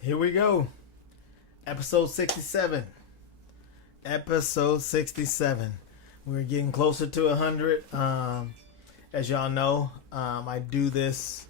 Here we go. Episode 67. Episode 67. We're getting closer to 100. As y'all know, I do this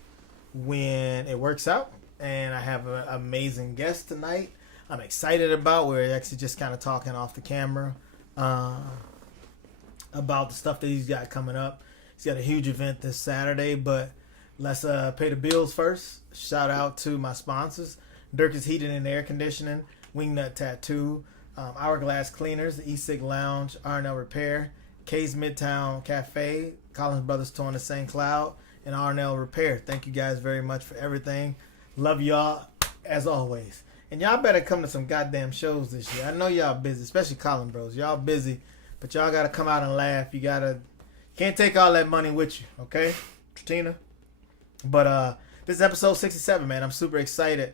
when it works out. And I have an amazing guest tonight. I'm excited about. We're actually just kind of talking off the camera about the stuff that he's got coming up. He's got a huge event this Saturday, but let's pay the bills first. Shout out to my sponsors. Dirk's Heating and Air Conditioning, Wingnut Tattoo, Hourglass Cleaners, the E-Sig Lounge, R&L Repair, K's Midtown Cafe, Collins Brothers Tour in the St. Cloud, and R&L Repair. Thank you guys very much for everything. Love y'all as always. And y'all better come to some goddamn shows this year. I know y'all busy, especially Collins Bros. Y'all busy, but y'all got to come out and laugh. Can't take all that money with you, okay, Tina? But this is episode 67, man. I'm super excited.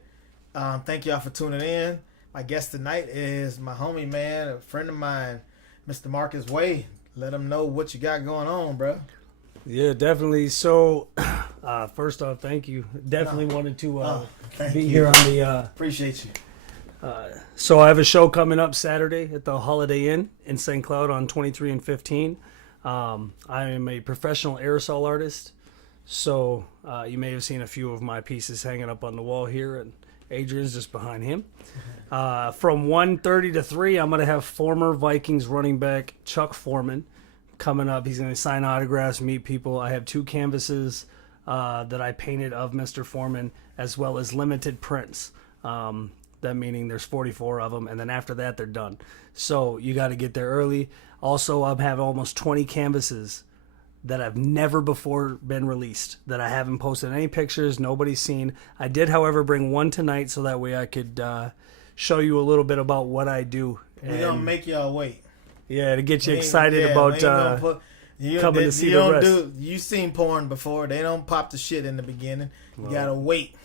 Thank y'all for tuning in. My guest tonight is my homie, man, a friend of mine, Mr. Marcus Weyh. Let him know what you got going on, bro. Yeah, definitely. So, first off, thank you. Definitely wanted to be here on the... Appreciate you. So I have a show coming up Saturday at the Holiday Inn in St. Cloud on 23 and 15. I am a professional aerosol artist. So you may have seen a few of my pieces hanging up on the wall here, and Adrian's just behind him. From 1:30 to 3, I'm going to have former Vikings running back Chuck Foreman coming up. He's going to sign autographs, meet people. I have 2 canvases that I painted of Mr. Foreman, as well as limited prints. That meaning there's 44 of them, and then after that, they're done. So you got to get there early. Also, I have almost 20 canvases that have never before been released, that I haven't posted any pictures, nobody's seen. I did, however, bring one tonight so that way I could show you a little bit about what I do. We're going to make y'all wait. Yeah, to get you excited about coming to see the rest. You seen porn before. They don't pop the shit in the beginning. You got to wait.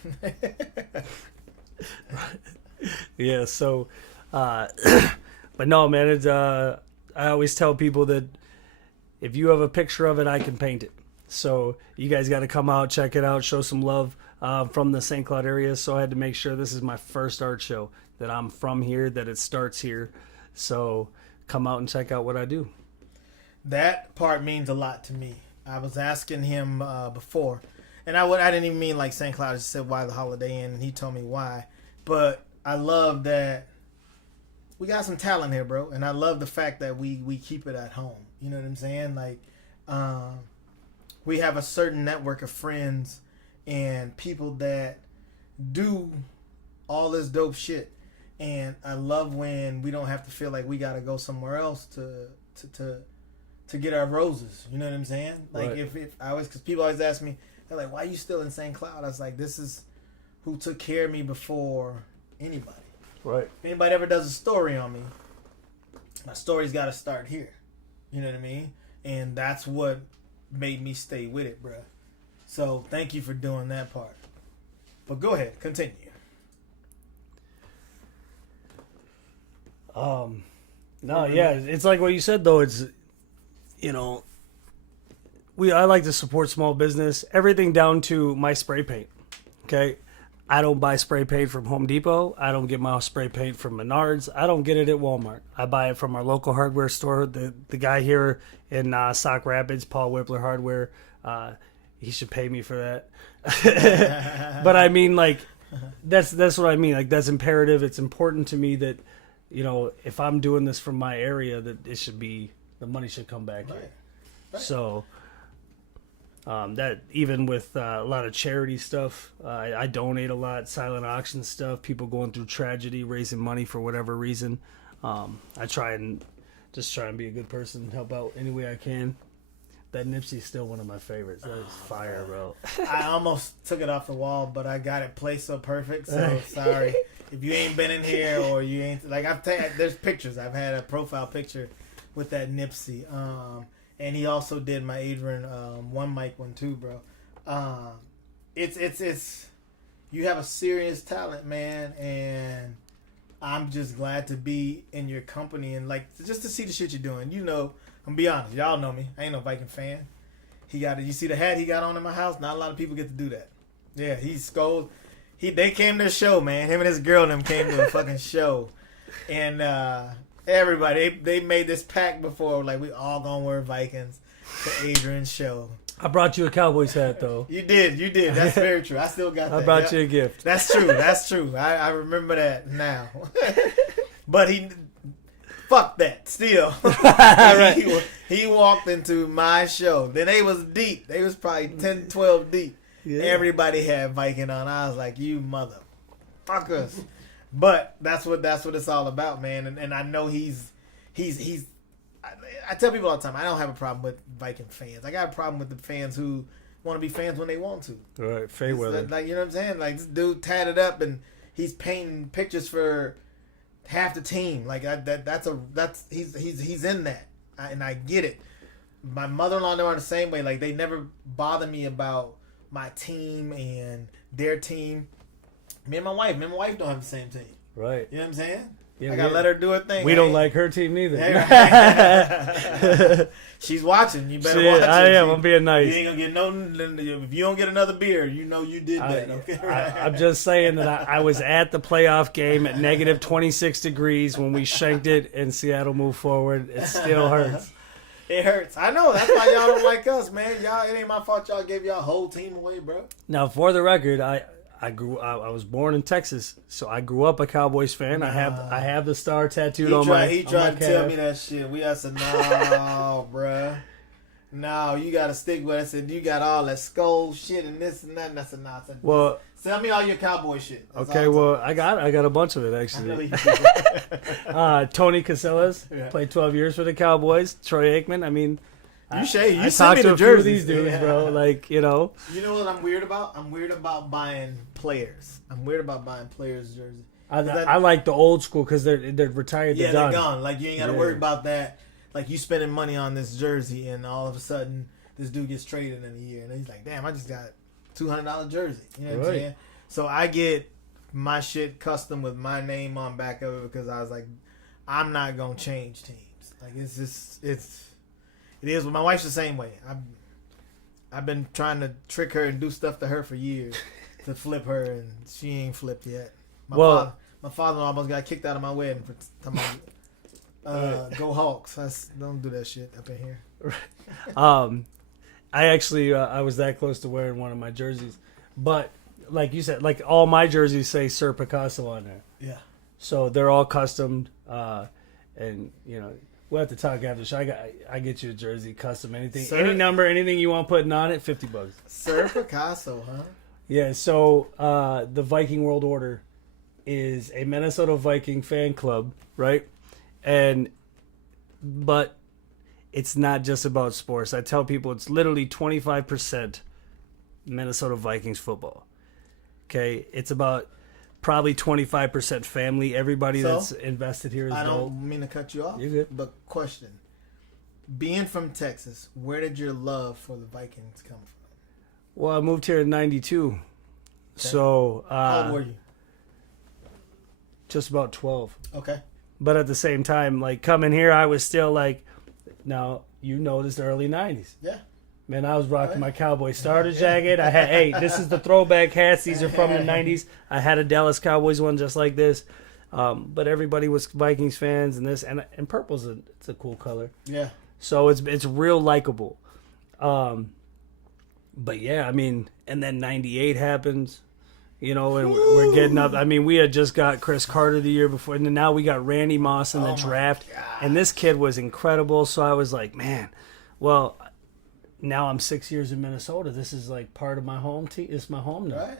Yeah, so... but no, man, it's, I always tell people that if you have a picture of it, I can paint it. So you guys got to come out, check it out, show some love from the St. Cloud area. So I had to make sure this is my first art show, that I'm from here, that it starts here. So come out and check out what I do. That part means a lot to me. I was asking him before, and I didn't even mean like St. Cloud. I just said why the Holiday Inn, and he told me why. But I love that we got some talent here, bro, and I love the fact that we keep it at home. You know what I'm saying? Like, we have a certain network of friends and people that do all this dope shit, and I love when we don't have to feel like we gotta go somewhere else to get our roses. You know what I'm saying? Like, right. if I always, because people always ask me, they're like, "Why are you still in St. Cloud?" I was like, "This is who took care of me before anybody." Right. If anybody ever does a story on me, my story's got to start here. You know what I mean? And that's what made me stay with it, bro. So thank you for doing that part. But go ahead, continue. No, yeah, it's like what you said though. It's, you know, I like to support small business. Everything down to my spray paint. Okay. I don't buy spray paint from Home Depot. I don't get my spray paint from Menards. I don't get it at Walmart. I buy it from our local hardware store. The guy here in Sauk Rapids, Paul Whippler Hardware, he should pay me for that. But I mean, like, that's what I mean. Like, that's imperative. It's important to me that, you know, if I'm doing this from my area, that it should be, the money should come back here. Right. So... that even with a lot of charity stuff, I donate a lot, silent auction stuff, people going through tragedy, raising money for whatever reason. I try and be a good person, help out any way I can. That Nipsey's still one of my favorites. That is fire, bro. I almost took it off the wall, but I got it placed so perfect. So sorry if you ain't been in here or you ain't like there's pictures. I've had a profile picture with that Nipsey. And he also did my Adrian one mic one too, bro. It's you have a serious talent, man, and I'm just glad to be in your company and like just to see the shit you're doing. You know, I'm gonna be honest, y'all know me. I ain't no Viking fan. You see the hat he got on in my house? Not a lot of people get to do that. Yeah, he scolds. They came to the show, man. Him and his girl and them came to a fucking show, and everybody they made this pact before, like we all gonna wear Vikings to Adrian's show. I brought you a Cowboys hat though. You did. That's very true. I still got that. I brought you a gift. That's true. I remember that now. But fuck that. Still, Right. he walked into my show. Then they was deep. They was probably 10, 12 deep. Yeah. Everybody had Viking on. I was like, you motherfuckers. But that's what it's all about, man. And I know he's. I tell people all the time, I don't have a problem with Viking fans. I got a problem with the fans who want to be fans when they want to. Right, Fayweather. Like, you know what I'm saying? Like, this dude tatted up and he's painting pictures for half the team. Like, he's in that, and I get it. My mother-in-law and them are the same way. Like, they never bother me about my team and their team. Me and my wife don't have the same team. Right. You know what I'm saying? Yeah, I gotta let her do her thing. We don't like her team neither. She's watching. You better watch it. I am. I'm being nice. You ain't gonna get no. If you don't get another beer, you know you did that. Okay. I'm just saying that I was at the playoff game at negative 26 degrees when we shanked it and Seattle moved forward. It still hurts. It hurts. I know. That's why y'all don't like us, man. It ain't my fault. Y'all gave y'all whole team away, bro. Now, for the record, I was born in Texas, so I grew up a Cowboys fan. I have the star tattooed on my calf. He tried to tell me that shit. I said, no, bruh. No, you got to stick with it. I said, you got all that skull shit and this and that. And I said, nah. I said, well, sell me all your Cowboy shit. That's okay, well, I got a bunch of it, actually. Tony Casillas played 12 years for the Cowboys. Troy Aikman, I mean... You I sent me to the a few of jerseys, these dudes, bro. Like, You know what I'm weird about? I'm weird about buying players. I'm weird about buying players' jerseys. I like the old school because they're retired. Yeah, they're gone. Like, you ain't got to worry about that. Like, you spending money on this jersey, and all of a sudden, this dude gets traded in a year. And he's like, damn, I just got $200 jersey. You know what I'm saying? So I get my shit custom with my name on back of it because I was like, I'm not going to change teams. Like, it is. My wife's the same way. I've been trying to trick her and do stuff to her for years to flip her, and she ain't flipped yet. My father almost got kicked out of my wedding for talking about go Hawks. Don't do that shit up in here. I actually I was that close to wearing one of my jerseys, but like you said, like all my jerseys say Sir Picasso on there. Yeah. So they're all custom, and we'll have to talk after the show. I get you a jersey, custom, anything, any number, anything you want putting on it, $50. Sir Picasso, huh? Yeah. So the Viking World Order is a Minnesota Viking fan club, right? But it's not just about sports. I tell people it's literally 25% Minnesota Vikings football. Okay, it's about probably 25% family. Everybody that's invested here is I gold. don't mean to cut you off. You're good. But question. Being from Texas, where did your love for the Vikings come from? Well, I moved here in 92. Okay. So how old were you? Just about 12. Okay. But at the same time, like coming here, I was still like, now this the early 90s. Yeah. Man, I was rocking my Cowboy starter jacket. I had, this is the throwback hats. These are from the 90s. I had a Dallas Cowboys one just like this. But everybody was Vikings fans and this. And purple's it's a cool color. Yeah. So it's real likable. But yeah, I mean, and then 98 happens. And we're getting up. I mean, we had just got Chris Carter the year before, and then now we got Randy Moss in the draft. And this kid was incredible. So I was like, man, well, now I'm 6 years in Minnesota. This is like part of my home team. It's my home now. Right.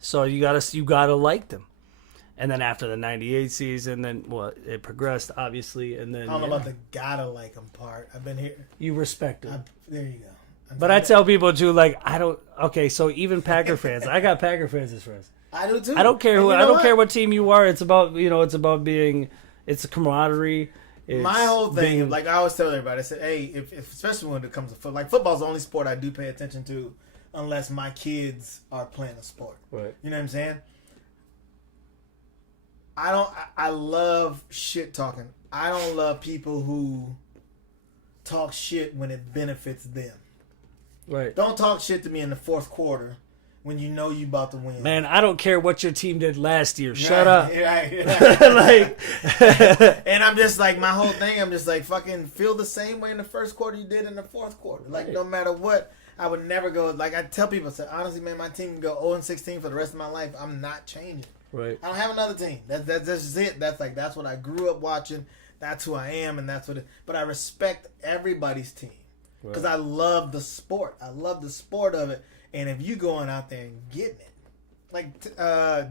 So you gotta like them. And then after the 98 season, then it progressed obviously, and then I don't know about the gotta like them part. I've been here. You respect them. There you go. But I tell people too, like I don't. Okay, so even Packer fans, I got Packer fans as friends. I do too. I don't care who. I don't care what team you are. It's about it's about being. It's a camaraderie. My whole thing, like I always tell everybody, I said, hey, if especially when it comes to football, like football's the only sport I do pay attention to, unless my kids are playing a sport. Right. You know what I'm saying? I love shit talking. I don't love people who talk shit when it benefits them. Right. Don't talk shit to me in the fourth quarter when you know you about to win. Man, I don't care what your team did last year. Shut Right, up. Right. Like, And I'm just like, my whole thing, I'm just like, fucking feel the same way in the first quarter you did in the fourth quarter. Like, Right. no matter what, I would never go. Like, I tell people, I say, honestly, man, my team can go 0-16 for the rest of my life. I'm not changing. right. I don't have another team. That's just it. That's what I grew up watching. That's who I am, and that's what it. But I respect everybody's team because I love the sport. I love the sport of it. And if you going out there and getting it, like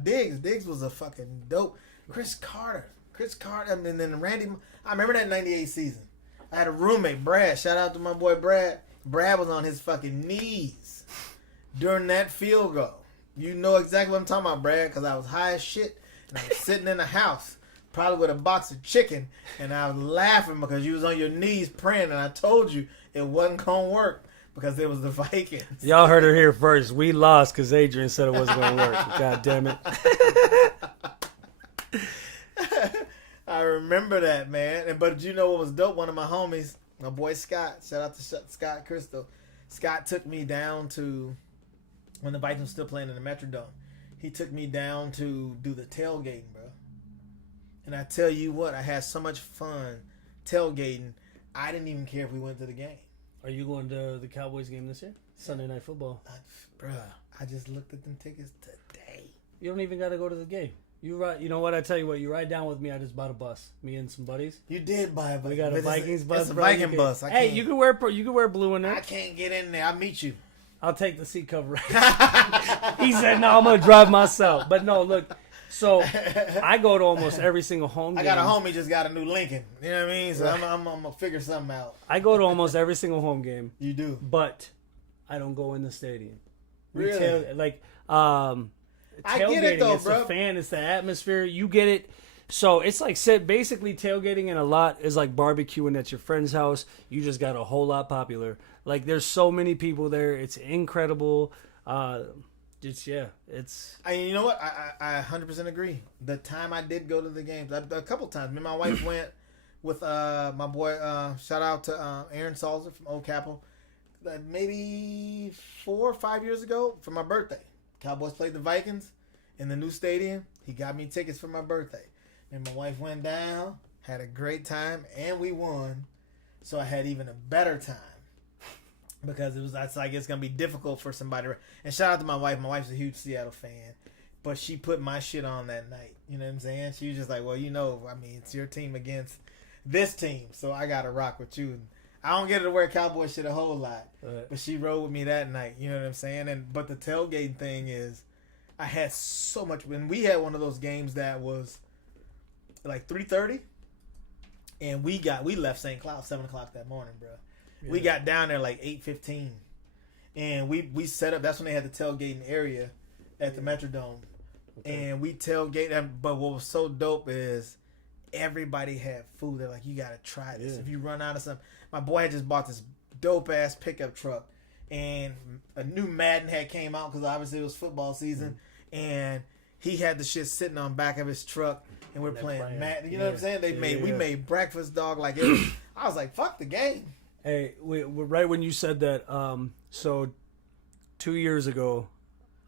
Diggs was a fucking dope. Chris Carter, and then Randy. I remember that '98 season. I had a roommate, Brad. Shout out to my boy Brad. Brad was on his fucking knees during that field goal. You know exactly what I'm talking about, Brad, because I was high as shit and I was sitting in the house, probably with a box of chicken, and I was laughing because you was on your knees praying, and I told you it wasn't gonna work because it was the Vikings. Y'all heard her here first. We lost because Adrian said it wasn't going to work. God damn it. I remember that, man. But you know what was dope? One of my homies, my boy Scott, shout out to Scott Crystal. Scott took me down to, when the Vikings were still playing in the Metrodome, he took me down to do the tailgating, bro. And I tell you what, I had so much fun tailgating, I didn't even care if we went to the game. Are you going to the Cowboys game this year? Sunday Night Football. Bruh, I just looked at them tickets today. You don't even got to go to the game. You know what? I tell you what. You ride down with me. I just bought a bus. Me and some buddies. You did buy a bus. We got a Vikings bus. It's a bro. Viking bus. Hey, you can wear blue in there. I can't get in there. I'll meet you. I'll take the seat cover. He said, "No, I'm gonna drive myself." But no, look. So I go to almost every single home game. I got a homie just got a new Lincoln. You know what I mean? So right. I'm gonna figure something out. I go to almost every single home game. You do, but I don't go in the stadium. Really? I get it though, bro. It's the fan. It's the atmosphere. You get it. So it's like basically tailgating in a lot is like barbecuing at your friend's house. You just got a whole lot popular. Like there's so many people there. It's incredible. It's. You know what? I 100% agree. The time I did go to the games, a couple times. Me and my wife went with my boy. Shout out to Aaron Salzer from Old Capitol. Maybe 4 or 5 years ago for my birthday. Cowboys played the Vikings in the new stadium. He got me tickets for my birthday. And my wife went down, had a great time, and we won. So I had even a better time. Because that's like it's going to be difficult for somebody. And shout out to my wife. My wife's a huge Seattle fan. But she put my shit on that night. You know what I'm saying? She was just like, well, it's your team against this team. So I got to rock with you. And I don't get to wear cowboy shit a whole lot. Right. But she rode with me that night. You know what I'm saying? But the tailgating thing is, I had so much. When we had one of those games that was like 3:30. And we left St. Cloud 7 o'clock that morning, bro. Yeah. We got down there like 8:15, and we set up. That's when they had the tailgating area at the Metrodome, and we tailgate. But what was so dope is everybody had food. They're like, you gotta try this. If you run out of something, my boy had just bought this dope ass pickup truck, and a new Madden had came out because obviously it was football season, and he had the shit sitting on back of his truck, and we're playing Madden. You know what I'm saying? We made breakfast, dog. Like it was, I was like, fuck the game. Hey, right when you said that, so 2 years ago,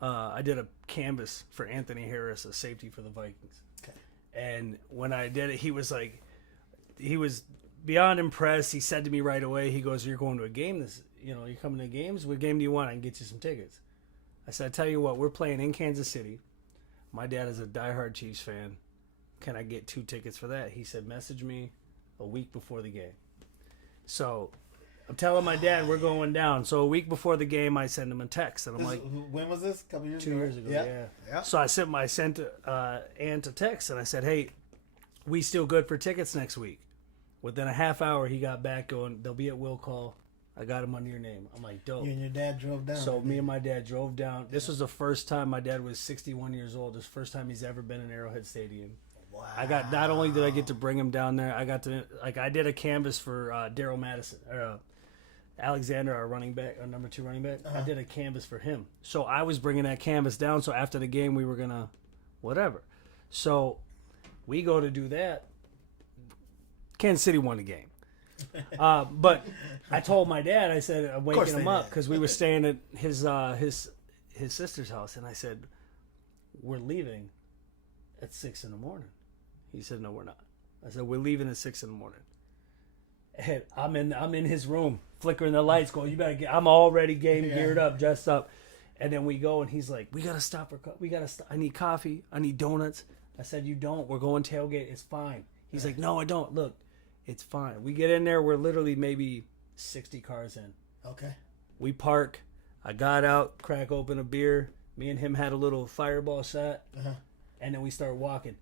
I did a canvas for Anthony Harris, a safety for the Vikings. Okay. And when I did it, he was beyond impressed. He said to me right away, he goes, "You're going to a game you're coming to games? What game do you want? I can get you some tickets." I said, "I tell you what, we're playing in Kansas City. My dad is a diehard Chiefs fan. Can I get 2 tickets for that?" He said, "Message me a week before the game." So I'm telling my dad we're going down. So a week before the game, I send him a text, and I'm like, "When was this? A couple years ago?" 2 years ago. Yeah. So I sent Ant a text, and I said, "Hey, we still good for tickets next week?" Within a half hour, he got back going. "They'll be at will call. I got them under your name." I'm like, dope. You and your dad drove down. So me and my dad drove down. This was the first time my dad was 61 years old. This first time he's ever been in Arrowhead Stadium. Wow. Not only did I get to bring him down there, I did a canvas for Daryl Madison or Alexander, our number 2 running back. I did a canvas for him. So I was bringing that canvas down. So after the game, we were gonna whatever. So we go to do that. Kansas City won the game. But I told my dad, I said, I'm waking him up because we were staying at his his sister's house, and I said, "We're leaving at 6 in the morning." He said, "No, we're not." I said, "We're leaving at 6 in the morning." And I'm in his room, flickering the lights, going, "You better get." I'm already geared up, dressed up, and then we go, and he's like, "We gotta stop. We gotta stop. I need coffee. I need donuts." I said, "You don't. We're going tailgate. It's fine." He's like, "No, I don't. Look, it's fine." We get in there. We're literally maybe 60 cars in. Okay. We park. I got out, crack open a beer. Me and him had a little fireball shot, and then we start walking.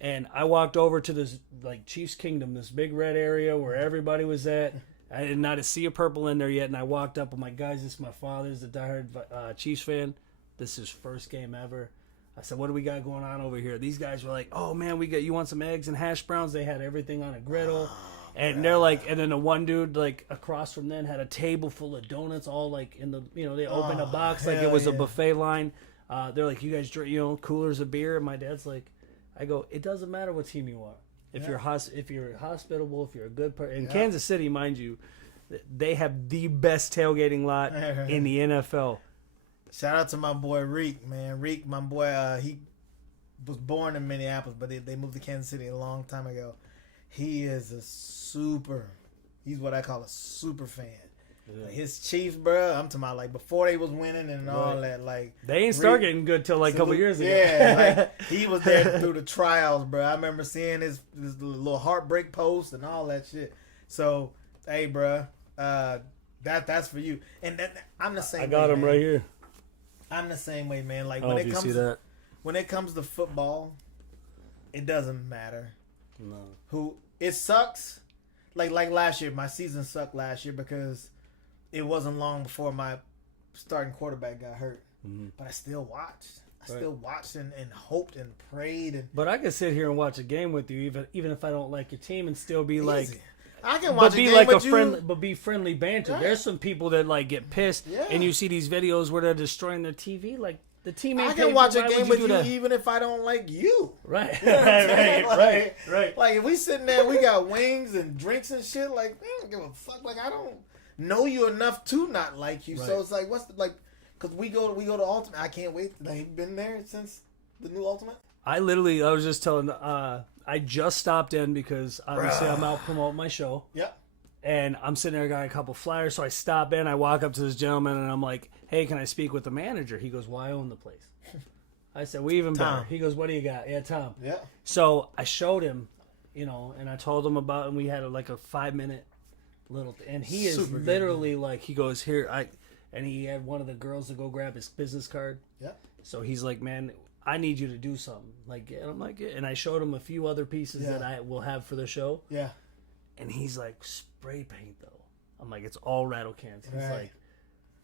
And I walked over to this like Chiefs Kingdom, this big red area where everybody was at. I did not see a purple in there yet, and I walked up. I'm like, "Guys, this is my father's a diehard Chiefs fan. This is his first game ever." I said, "What do we got going on over here?" These guys were like, "Oh man, you want some eggs and hash browns?" They had everything on a griddle. And they're like, and then the one dude like across from them had a table full of donuts, all like in the, they opened a box like it was a buffet line. They're like, "You guys drink, coolers of beer." And my dad's like, I go, "It doesn't matter what team you are. If you're hospitable, if you're a good person." In Kansas City, mind you, they have the best tailgating lot in the NFL. Shout out to my boy Reek, man. Reek, my boy, he was born in Minneapolis, but they moved to Kansas City a long time ago. He is he's what I call a super fan. Yeah. Like his Chiefs, bro, I'm talking about like before they was winning and all that. Like they ain't start getting good till like a couple years ago. Yeah, like he was there through the trials, bro. I remember seeing his little heartbreak post and all that shit. So, hey, bro, that's for you. And I'm the same. I got him man. right here. I'm the same way, man. Like when it comes to football, it doesn't matter. No. It sucks. Like last year, my season sucked last year because it wasn't long before my starting quarterback got hurt. Mm-hmm. But I still watched. I still watched and hoped and prayed. But I could sit here and watch a game with you, even if I don't like your team, and still be like, I can watch but be a game like with a friendly, but be friendly banter. Right. There's some people that like get pissed, and you see these videos where they're destroying their TV. Like the team ain't. I can watch a game with you even if I don't like you. Right, you know right. Like if we sitting there, we got wings and drinks and shit. Like we don't give a fuck. Like I don't know you enough to not like you. Right. So it's like, what's the like? Because we go to Ultimate. I can't wait. They've been there since the new Ultimate. I was just telling. I just stopped in because obviously I'm out promoting my show. Yep. And I'm sitting there, got a couple flyers, so I stop in. I walk up to this gentleman, and I'm like, "Hey, can I speak with the manager?" He goes, "Well, I own the place." I said, "We even better." He goes, "What do you got?" "Yeah, Tom." Yeah. So I showed him, and I told him about, and we had a 5-minute little, and he is super literally like, he goes, "Here, and he had one of the girls to go grab his business card. Yeah. So he's like, "Man, I need you to do something." Like, and I'm like, yeah. And I showed him a few other pieces that I will have for the show. Yeah. And he's like, "Spray paint though." I'm like, "It's all rattle cans." He's like,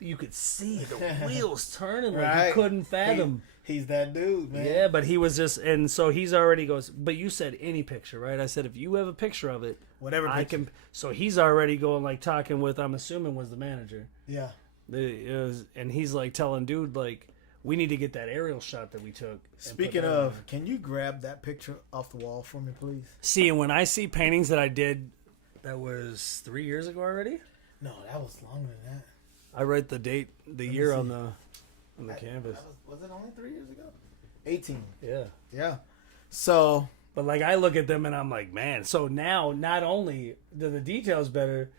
you could see the wheels turning like you couldn't fathom. He's that dude, man. Yeah, but he was just, and so he's already goes, "But you said any picture, right?" I said, "If you have a picture of it, whatever I can." So he's already going like talking with, I'm assuming was the manager. Yeah. And he's like telling dude like, "We need to get that aerial shot that we took." Speaking of, can you grab that picture off the wall for me, please? See, and when I see paintings that I did, that was 3 years ago already. No, that was longer than that. I write the date, year on the canvas. Was it only 3 years ago? 18. Yeah. Yeah. So, but like I look at them and I'm like, man. So now, not only do the details better,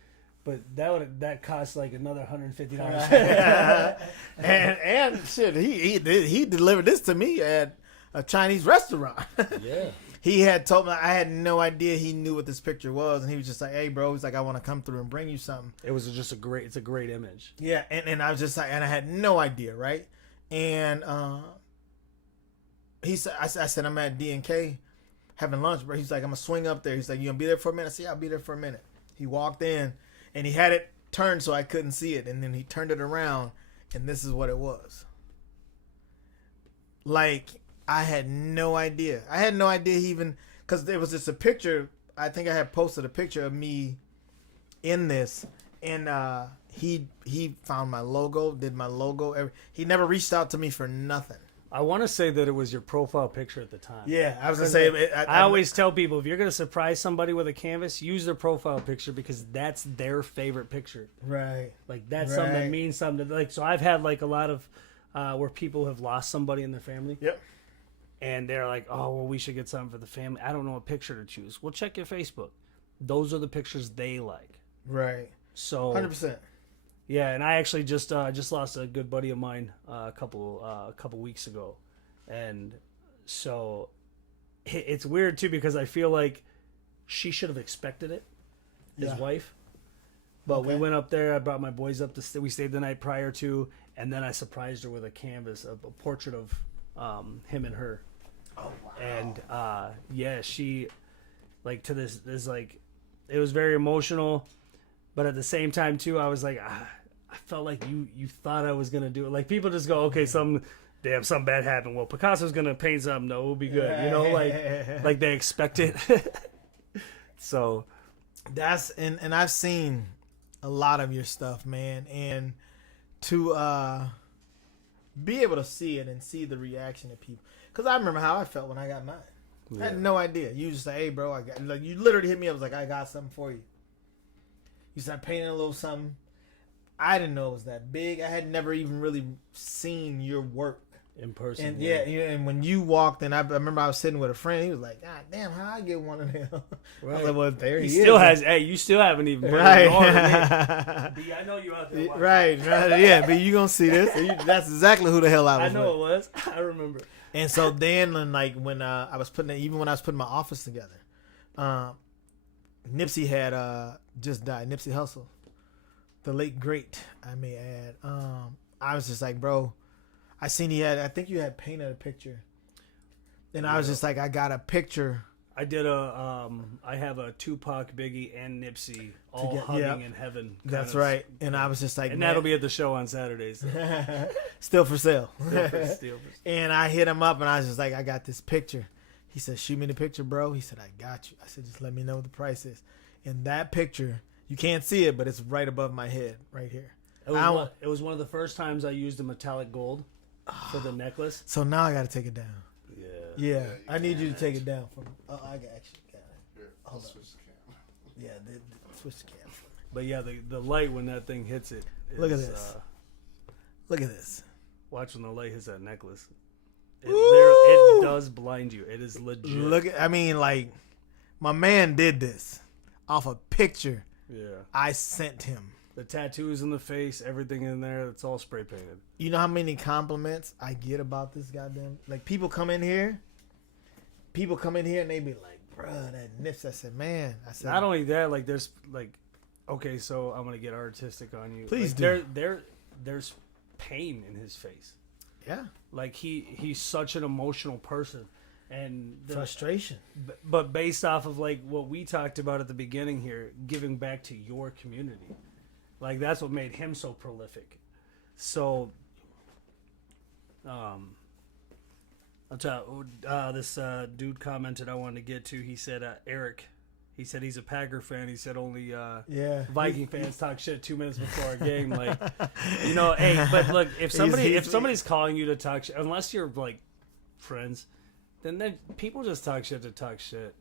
but that costs like another $150. and shit, he delivered this to me at a Chinese restaurant. Yeah. He had told me, I had no idea he knew what this picture was, and he was just like, "Hey, bro," he's like, "I want to come through and bring you something." It was just it's a great image. Yeah, and I was just like, and I had no idea, right? And he said, I said, "I'm at D&K having lunch, bro." He's like, "I'm gonna swing up there." He's like, "You gonna be there for a minute?" I said, "Yeah, I'll be there for a minute." He walked in, and he had it turned so I couldn't see it, and then he turned it around, and this is what it was. Like, I had no idea. I had no idea he even, because there was just a picture. I think I had posted a picture of me in this, and he found my logo, did my logo. He never reached out to me for nothing. I want to say that it was your profile picture at the time. Yeah, I was gonna say. I always tell people, if you're gonna surprise somebody with a canvas, use their profile picture because that's their favorite picture. Right. Like that's something that means something. Like, so I've had like a lot of where people have lost somebody in their family. Yep. And they're like, oh, well, we should get something for the family. I don't know what picture to choose. Well, check your Facebook. Those are the pictures they like. Right. So 100%. Yeah, and I actually just lost a good buddy of mine a couple weeks ago, and so it's weird too because I feel like she should have expected it, his wife. But we went up there. I brought my boys up to we stayed the night prior to, and then I surprised her with a canvas, a portrait of him and her. Oh wow. And she like to this like it was very emotional, but at the same time too, I was like I felt like you thought I was gonna do it. Like people just go, okay, something bad happened. Well, Picasso's gonna paint something. No, it'll be good. You know, like they expect it. So that's and I've seen a lot of your stuff, man, and to be able to see it and see the reaction of people. Because I remember how I felt when I got mine. Yeah. I had no idea. You just say, hey, bro, I got, like, you literally hit me up. I was like, I got something for you. You started painting a little something. I didn't know it was that big. I had never even really seen your work in person. And and when you walked in, I remember I was sitting with a friend. He was like, God damn, how I get one of them? Right. I was like, well, there he is. Still has, hey, you still haven't even put it on. B, I know you out there watching. Right. Yeah, but you gonna see this. That's exactly who the hell I was. I know with. It was. I remember. And so then, like when I was putting my office together, Nipsey had just died. Nipsey Hussle, the late great, I may add. I was just like, bro, I seen I think you had painted a picture, and I was just like, I got a picture. I did I have a Tupac, Biggie, and Nipsey all hugging in heaven. That's right. And I was just like, and that'll be at the show on Saturdays. So. Still for sale. Still for sale. And I hit him up, and I was just like, I got this picture. He said, shoot me the picture, bro. He said, I got you. I said, just let me know what the price is. And that picture, you can't see it, but it's right above my head, right here. It was one of the first times I used a metallic gold for the necklace. So now I got to take it down. Yeah, I need you to take it down for me. Oh, I got it. Here, I'll switch the camera. Yeah, switch the camera. But yeah, the light when that thing hits it. Look at this. Look at this. Watch when the light hits that necklace. It does blind you. It is legit. I mean, like, my man did this off a picture. Yeah. I sent him. The tattoos in the face, everything in there, it's all spray painted. You know how many compliments I get about this goddamn... Like, people come in here and they be like, bruh, that Nips. I said, man. I said, not only that, like, there's, like, okay, so I'm going to get artistic on you. Please like, do. There's pain in his face. Yeah. Like, he's such an emotional person. And frustration. But based off of, like, what we talked about at the beginning here, giving back to your community. Like, that's what made him so prolific. So, I'll tell you, this dude commented I wanted to get to. He said, Eric, he said he's a Packer fan. He said only Viking fans talk shit 2 minutes before a game. Like, you know, hey, but look, if somebody's calling you to talk shit, unless you're, like, friends, then people just talk shit to talk shit.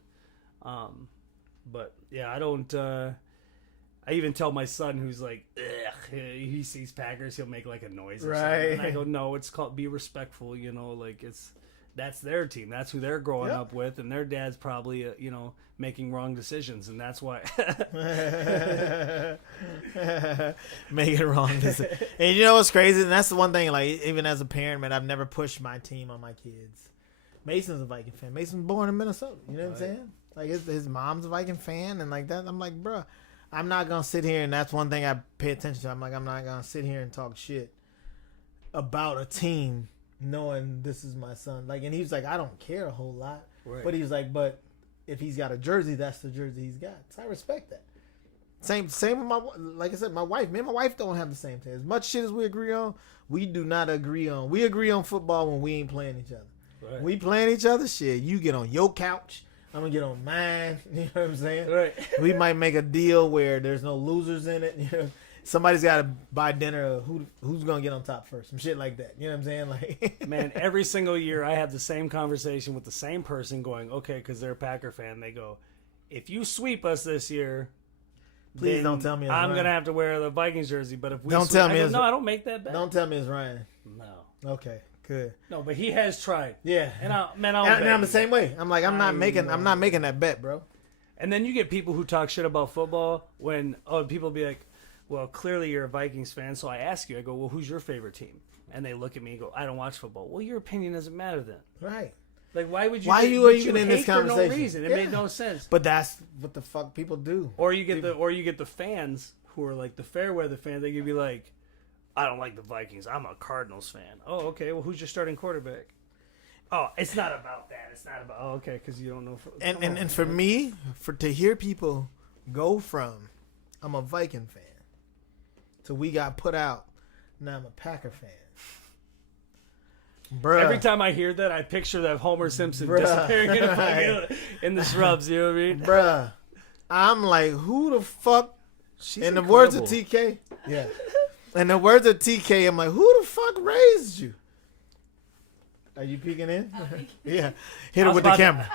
But, yeah, I don't... I even tell my son, who's like, ugh, he sees Packers, he'll make like a noise or something. And I go, no, it's called be respectful, you know, like that's their team. That's who they're growing up with. And their dad's probably, you know, making wrong decisions. And that's why. Making wrong decisions. And you know what's crazy? And that's the one thing, like, even as a parent, man, I've never pushed my team on my kids. Mason's a Viking fan. Mason's born in Minnesota. You know what I'm saying? Like, his mom's a Viking fan and like that. I'm like, bruh. I'm not going to sit here, and that's one thing I pay attention to. I'm like, I'm not going to sit here and talk shit about a team knowing this is my son. Like, and he was like, I don't care a whole lot. Right. But he was like, but if he's got a jersey, that's the jersey he's got. So I respect that. Same with like I said, my wife. Me and my wife don't have the same thing. As much shit as we agree on, we do not agree on. We agree on football when we ain't playing each other. Right. When we playing each other, shit, you get on your couch. I'm going to get on mine. You know what I'm saying? Right. We might make a deal where there's no losers in it. You know, somebody's got to buy dinner. Who's going to get on top first? Some shit like that. You know what I'm saying? Like, man, every single year I have the same conversation with the same person going, okay, because they're a Packer fan. They go, if you sweep us this year, please don't tell me it's I'm going to have to wear the Vikings jersey. But if we don't tell me no, I don't make that bet. Don't tell me it's Ryan. No. Okay, good. No, but he has tried. Yeah, And and I'm the same way. I'm like, I'm not making that bet, bro. And then you get people who talk shit about football when people be like, well, clearly you're a Vikings fan, so I ask you, I go, well, who's your favorite team? And they look at me and go, I don't watch football. Well, your opinion doesn't matter then. Right. Like, why would you? Why are you even in this hate conversation? For no reason. It made no sense. But that's what the fuck people do. Or you get the fans who are like the fair weather fans. They could be like, I don't like the Vikings. I'm a Cardinals fan. Oh, okay. Well, who's your starting quarterback? Oh, it's not about that. It's not about. Oh, okay, because you don't know. And for me, to hear people go from, I'm a Viking fan, to we got put out, now I'm a Packer fan. Bruh. Every time I hear that, I picture that Homer Simpson disappearing in the shrubs. You know what I mean? Bruh, I'm like, who the fuck? She's in the incredible. words of TK, yeah. In the words of TK, I'm like, who the fuck raised you? Are you peeking in? Yeah. Hit her with the camera.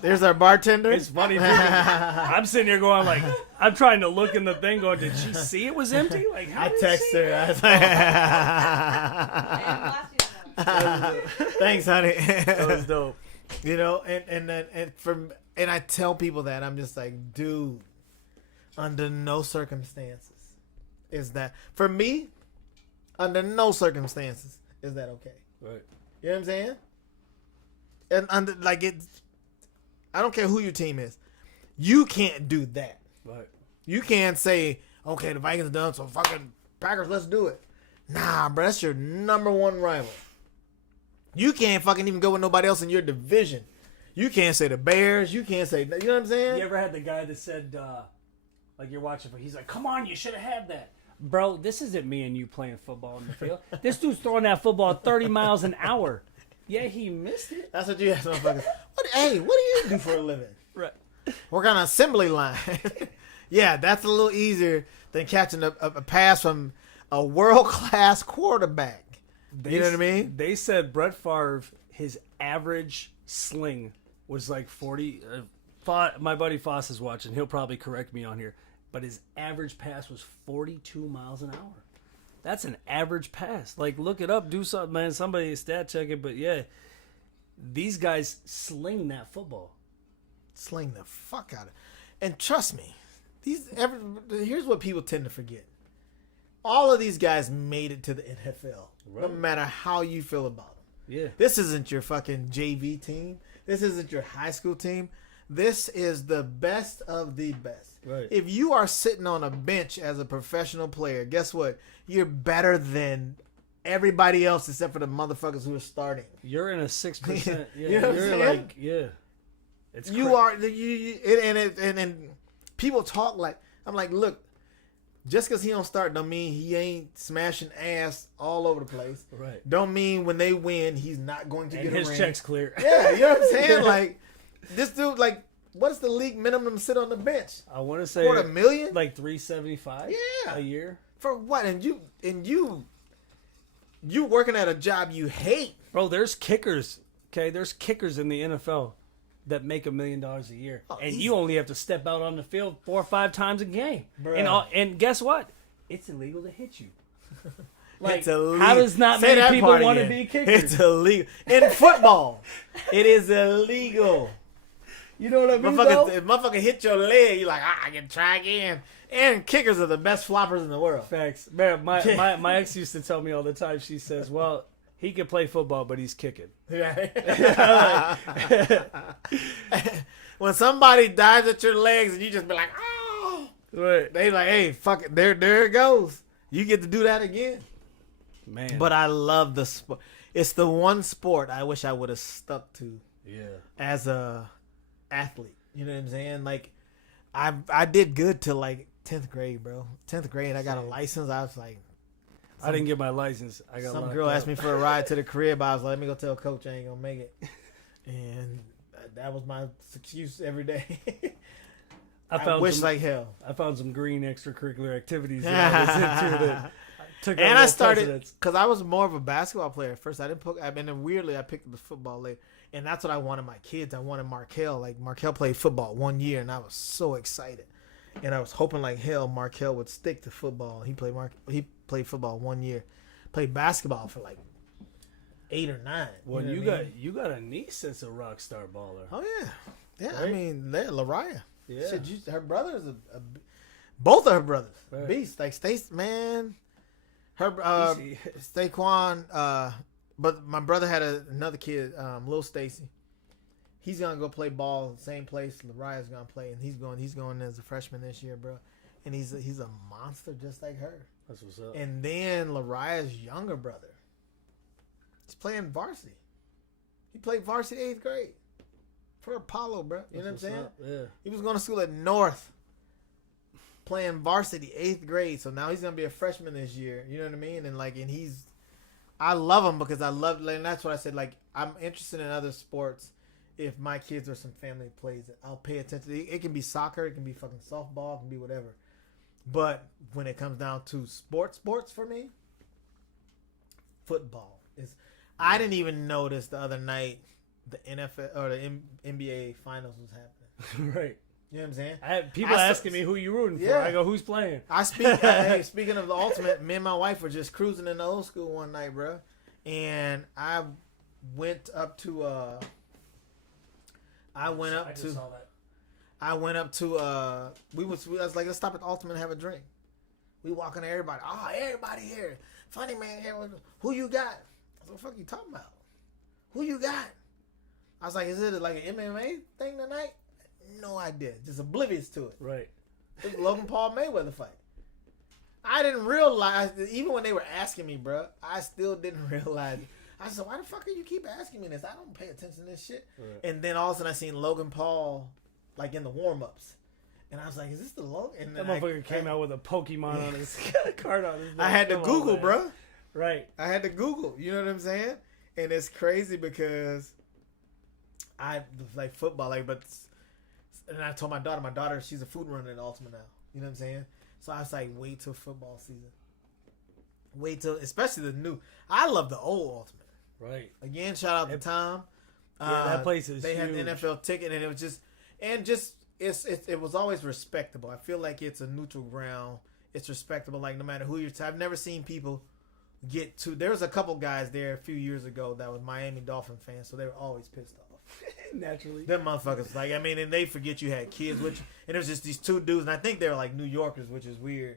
There's our bartender. It's funny. I'm sitting here going like, I'm trying to look in the thing going, did she see it was empty? Like, how I did text she? her. I was like, thanks, honey. That was dope. You know, and I tell people that I'm just like, dude, under no circumstances is that for me. Under no circumstances is that okay. Right. You know what I'm saying? And under like it's, I don't care who your team is, you can't do that. Right. You can't say, okay, the Vikings are done, so fucking Packers, let's do it. Nah, bro, that's your number one rival. You can't fucking even go with nobody else in your division. You can't say the Bears. You can't say, you know what I'm saying? You ever had the guy that said, like you're watching, he's like, come on, you should have had that. Bro, this isn't me and you playing football in the field. This dude's throwing that football 30 miles an hour. Yeah, he missed it. That's what you ask motherfuckers. What do you do for a living? Right. Work on an assembly line. Yeah, that's a little easier than catching a pass from a world-class quarterback. You know what I mean? They said Brett Favre, his average sling was like 40. My buddy Foss is watching. He'll probably correct me on here. But his average pass was 42 miles an hour. That's an average pass. Like, look it up. Do something, man. Somebody stat check it. But, yeah, these guys sling that football. Sling the fuck out of it. And trust me, here's what people tend to forget. All of these guys made it to the NFL. Right. No matter how you feel about them. Yeah. This isn't your fucking JV team. This isn't your high school team. This is the best of the best. Right. If you are sitting on a bench as a professional player, guess what? You're better than everybody else except for the motherfuckers who are starting. You're in a 6%. Yeah, you know what I'm you're saying? like, yeah. It's you are and people talk like, I'm like, look, just because he don't start don't mean he ain't smashing ass all over the place. Right. Don't mean when they win he's not going to get a his ring. check's clear. Yeah, you know what I'm saying? Like, this dude, like, what's the league minimum to sit on the bench? I want to say $250,000? like $375 a year. For what? And you working at a job you hate. Bro, there's kickers. Okay, there's kickers in the NFL that make $1 million a year, and you only have to step out on the field 4 or 5 times a game. And guess what? It's illegal to hit you. Like, it's illegal. How does not Say many people part want to again. be kickers? It's illegal in football. It is illegal. You know what I mean? If motherfucker hit your leg, you're like, I can try again. And kickers are the best floppers in the world. Facts, man. My ex used to tell me all the time. She says, "Well, he can play football, but he's kicking." When somebody dives at your legs and you just be like, oh, right? They like, hey, fuck it, there it goes. You get to do that again, man. But I love the sport. It's the one sport I wish I would have stuck to. Yeah. As a athlete, you know what I'm saying? Like, I did good till like 10th grade, bro. 10th grade, I got a license. I was like, I didn't get my license. I got some girl asked me for a ride to the crib. I was like, let me go tell coach I ain't gonna make it, and that was my excuse every day. I wish like hell. I found some green extracurricular activities that I was into that took and I started because I was more of a basketball player at first. I didn't put. And then weirdly, I picked up the football later, and that's what I wanted my kids. I wanted Markel. Like Markel played football 1 year, and I was so excited. And I was hoping like hell Markel would stick to football. He played football 1 year, played basketball for like 8 or 9. Well, know you what I mean? got a niece that's a rock star baller. Oh yeah, yeah. I Right? mean, Lariah. Yeah. Shit, her brother is both of her brothers, Right. beast. Like Stace, man. Her Easy. Staquan. But my brother had another kid, Lil Stacy. He's gonna go play ball in the same place Lariah's gonna play, and he's going as a freshman this year, bro. And he's a monster just like her. That's what's up. And then Lariah's younger brother, he's playing varsity. He played varsity 8th grade for Apollo, bro. You know what I'm That's saying? what's up. Yeah. He was going to school at North, playing varsity 8th grade. So now he's gonna be a freshman this year. You know what I mean? And I love him because and that's what I said. Like, I'm interested in other sports. If my kids or some family plays it, I'll pay attention. It can be soccer, it can be fucking softball, it can be whatever. But when it comes down to sports for me, football is. I didn't even notice the other night the NFL or the NBA finals was happening. Right. You know what I'm saying? I had people asking me who you rooting for. Yeah. I go, who's playing? Hey, speaking of the ultimate, me and my wife were just cruising in the old school one night, bro. And I went up to I went up to I was like, let's stop at the ultimate and have a drink. We walking to everybody. Oh, everybody here. Funny man here. Who you got? I said, what the fuck you talking about? Who you got? I was like, is it like an MMA thing tonight? No idea. Just oblivious to it. Right. It was Logan Paul Mayweather fight. I didn't realize, even when they were asking me, bro, I still didn't realize it. I said, why the fuck do you keep asking me this? I don't pay attention to this shit. Right. And then all of a sudden I seen Logan Paul like in the warm-ups. And I was like, is this the Logan? And That then motherfucker came out with a Pokemon on his card on his I had to Come on, Google, man. bro. Right. I had to Google. You know what I'm saying? And it's crazy because I like football, and I told my daughter, she's a food runner at Ultimate now. You know what I'm saying? So I was like, wait till football season. Wait till, especially the new. I love the old Ultimate. Right. Again, shout out to Tom. Yeah, that place is They had huge. an NFL ticket, and it was it was always respectable. I feel like it's a neutral ground. It's respectable, like no matter who you're. I've never seen people get to. There was a couple guys there a few years ago that was Miami Dolphin fans, so they were always pissed off. Naturally. Them motherfuckers, like, I mean, and they forget you had kids, and it was just these two dudes, and I think they were like New Yorkers, which is weird,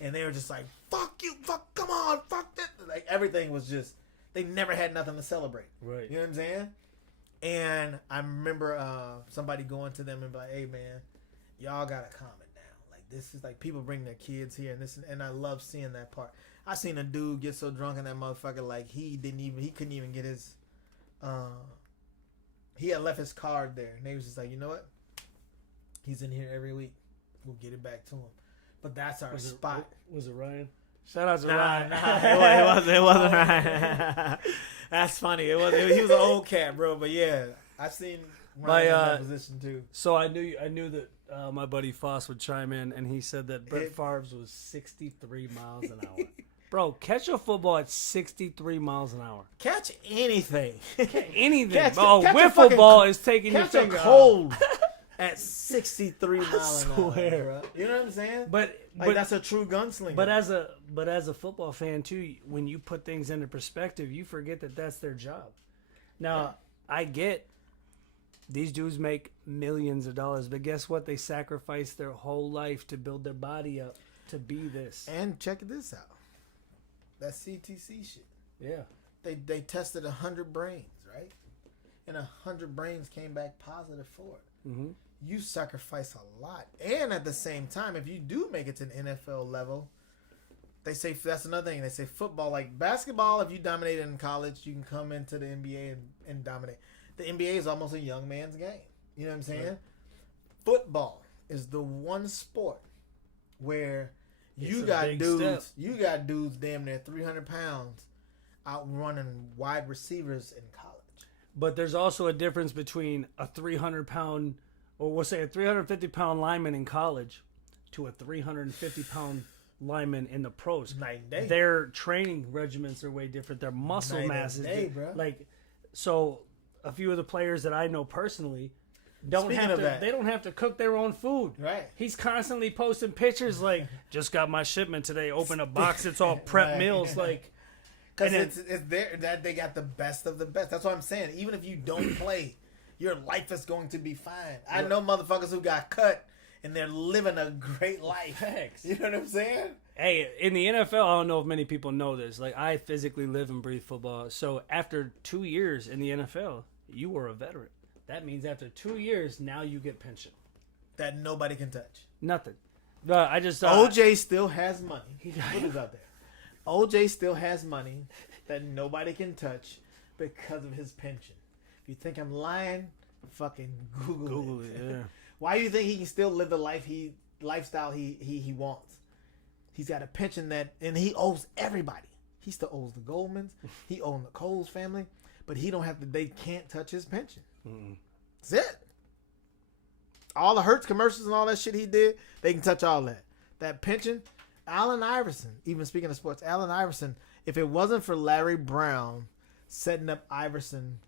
and they were just like, fuck you, come on, fuck that, like everything was just, they never had nothing to celebrate. Right. You know what I'm saying? And I remember somebody going to them and be like, hey man, y'all gotta calm it down. Like, this is like, people bring their kids here, and I love seeing that part. I seen a dude get so drunk in that motherfucker, like he couldn't even get his he had left his card there, and they was just like, you know what? He's in here every week. We'll get it back to him. But that's our spot. Was it Ryan? Shout out to Nah, Ryan. it wasn't Ryan. That's funny. He was an old cat, bro. But yeah, I seen Ryan in that position too. So I knew that my buddy Foss would chime in, and he said that Brett Favre's was 63 miles an hour. Bro, catch a football at 63 miles an hour. Catch anything. Anything. Catch Bro, a wiffle fucking- ball is taking your Catch a finger cold at 63 miles an hour, swear. bro. You know what I'm saying? But That's a true gunslinger. But as a football fan too, when you put things into perspective, you forget that that's their job. Now, I get these dudes make millions of dollars, but guess what? They sacrifice their whole life to build their body up to be this. And check this out. That CTC shit. Yeah. They tested 100 brains, right? And 100 brains came back positive for it. Mm-hmm. You sacrifice a lot. And at the same time, if you do make it to an NFL level, they say, that's another thing. They say football, like basketball, if you dominate in college, you can come into the NBA and dominate. The NBA is almost a young man's game. You know what I'm saying? Right. Football is the one sport where you got dudes damn near 300 pounds outrunning wide receivers in college. But there's also a difference between a 300-pound, or we'll say a 350-pound lineman in college to a 350-pound lineman in the pros. Night and day. Their training regimens are way different. Their muscle mass is different. Like, so a few of the players that I know personally they don't have to cook their own food. Right. He's constantly posting pictures like, just got my shipment today. Open a box. It's all prep meals. Like, Because it's there that they got the best of the best. That's what I'm saying. Even if you don't play, your life is going to be fine. I know motherfuckers who got cut and they're living a great life. Thanks. You know what I'm saying? Hey, in the NFL, I don't know if many people know this. Like, I physically live and breathe football. So after 2 years in the NFL, you were a veteran. That means after 2 years, now you get pension. That nobody can touch. Nothing. But I just OJ still has money. Put this out there. OJ still has money that nobody can touch because of his pension. If you think I'm lying, fucking Google it. Yeah. Why do you think he can still live the lifestyle he wants? He's got a pension and he owes everybody. He still owes the Goldmans. He owes the Coles family, but he don't have to. They can't touch his pension. That's it. All the Hertz commercials and all that shit he did, they can touch all that. That pension, Allen Iverson, even speaking of sports, Allen Iverson, if it wasn't for Larry Brown setting up Iverson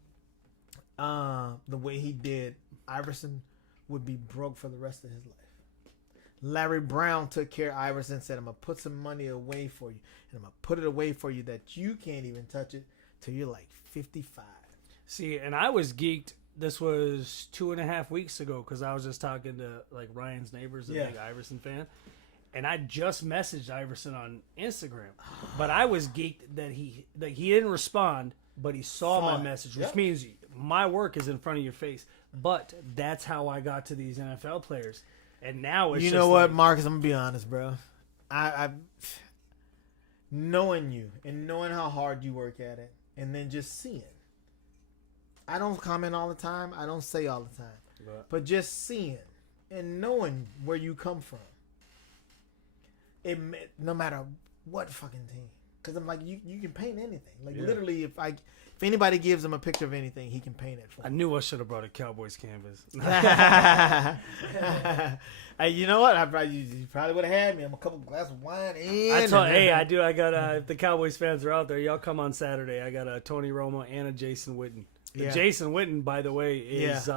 the way he did, Iverson would be broke for the rest of his life. Larry Brown took care of Iverson and said, I'm going to put some money away for you. And I'm going to put it away for you that you can't even touch it till you're like 55. See, and I was geeked. This was 2.5 weeks ago because I was just talking to like Ryan's neighbors, a big Iverson fan, and I just messaged Iverson on Instagram. But I was geeked that he didn't respond, but he saw my message, which means my work is in front of your face. But that's how I got to these NFL players, and now it's you know what, Marcus? I'm gonna be honest, bro. I knowing you and knowing how hard you work at it, and then just seeing. I don't comment all the time. I don't say all the time. But just seeing and knowing where you come from. No matter what fucking team. Because I'm like, you can paint anything. Like, literally, if anybody gives him a picture of anything, he can paint it for me. I knew I should have brought a Cowboys canvas. Hey, you know what? You probably would have had me. I'm a couple glasses of wine in. I got, if the Cowboys fans are out there, y'all come on Saturday. I got a Tony Romo and a Jason Witten. Jason Witten, by the way, is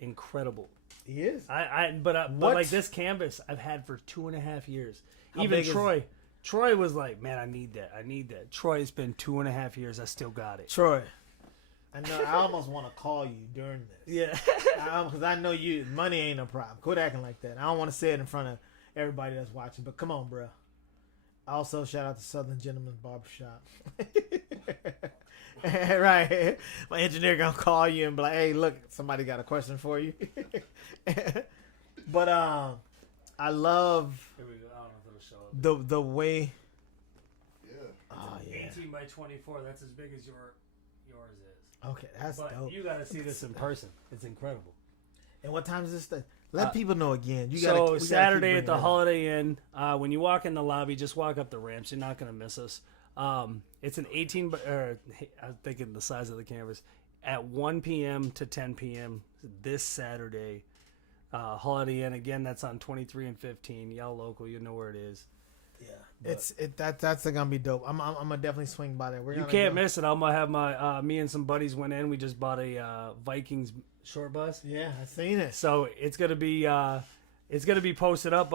incredible. He is. But like this canvas I've had for 2.5 years. Even Troy was like, man, I need that. Troy's been 2.5 years. I still got it. Troy, I know. I almost want to call you during this. Yeah, because I know you. Money ain't a problem. Quit acting like that. I don't want to say it in front of everybody that's watching. But come on, bro. Also, shout out to Southern Gentleman's Barbershop. Right. My engineer gonna call you and be like, hey, look, somebody got a question for you. But I love here we go. I don't know if it'll show up. the way. Yeah. Oh yeah. 18 by 24. That's as big as yours is. Okay, that's dope. You got to see this in person. It's incredible. And what time is this thing? Let people know again. So Saturday at the Holiday Inn. When you walk in the lobby, just walk up the ramps. You're not gonna miss us. It's an 18, I'm thinking the size of the canvas, at 1 p.m. to 10 p.m. this Saturday. Holiday Inn, again, that's on 23 and 15. Y'all local, you know where it is. Yeah, that's gonna be dope. I'm gonna definitely swing by there. You can't miss it. I'm gonna have my me and some buddies went in. We just bought a Vikings short bus. Yeah, I seen it. So it's gonna be posted up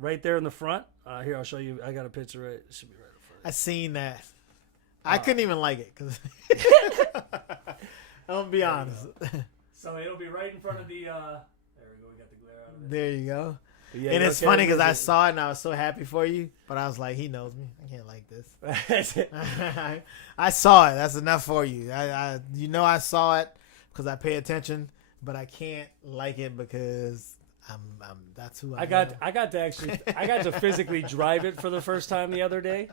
right there in the front. Here, I'll show you. I got a picture. It should be right up front. I seen that. I couldn't even like it because I'm gonna be honest. So it'll be right in front of the. There we go. We got the glare out of it. There you go. Yeah, and it's funny because I saw it and I was so happy for you, but I was like, he knows me. I can't like this. I saw it. That's enough for you. I saw it because I pay attention, but I can't like it because I'm that's who I am. I got to physically drive it for the first time the other day,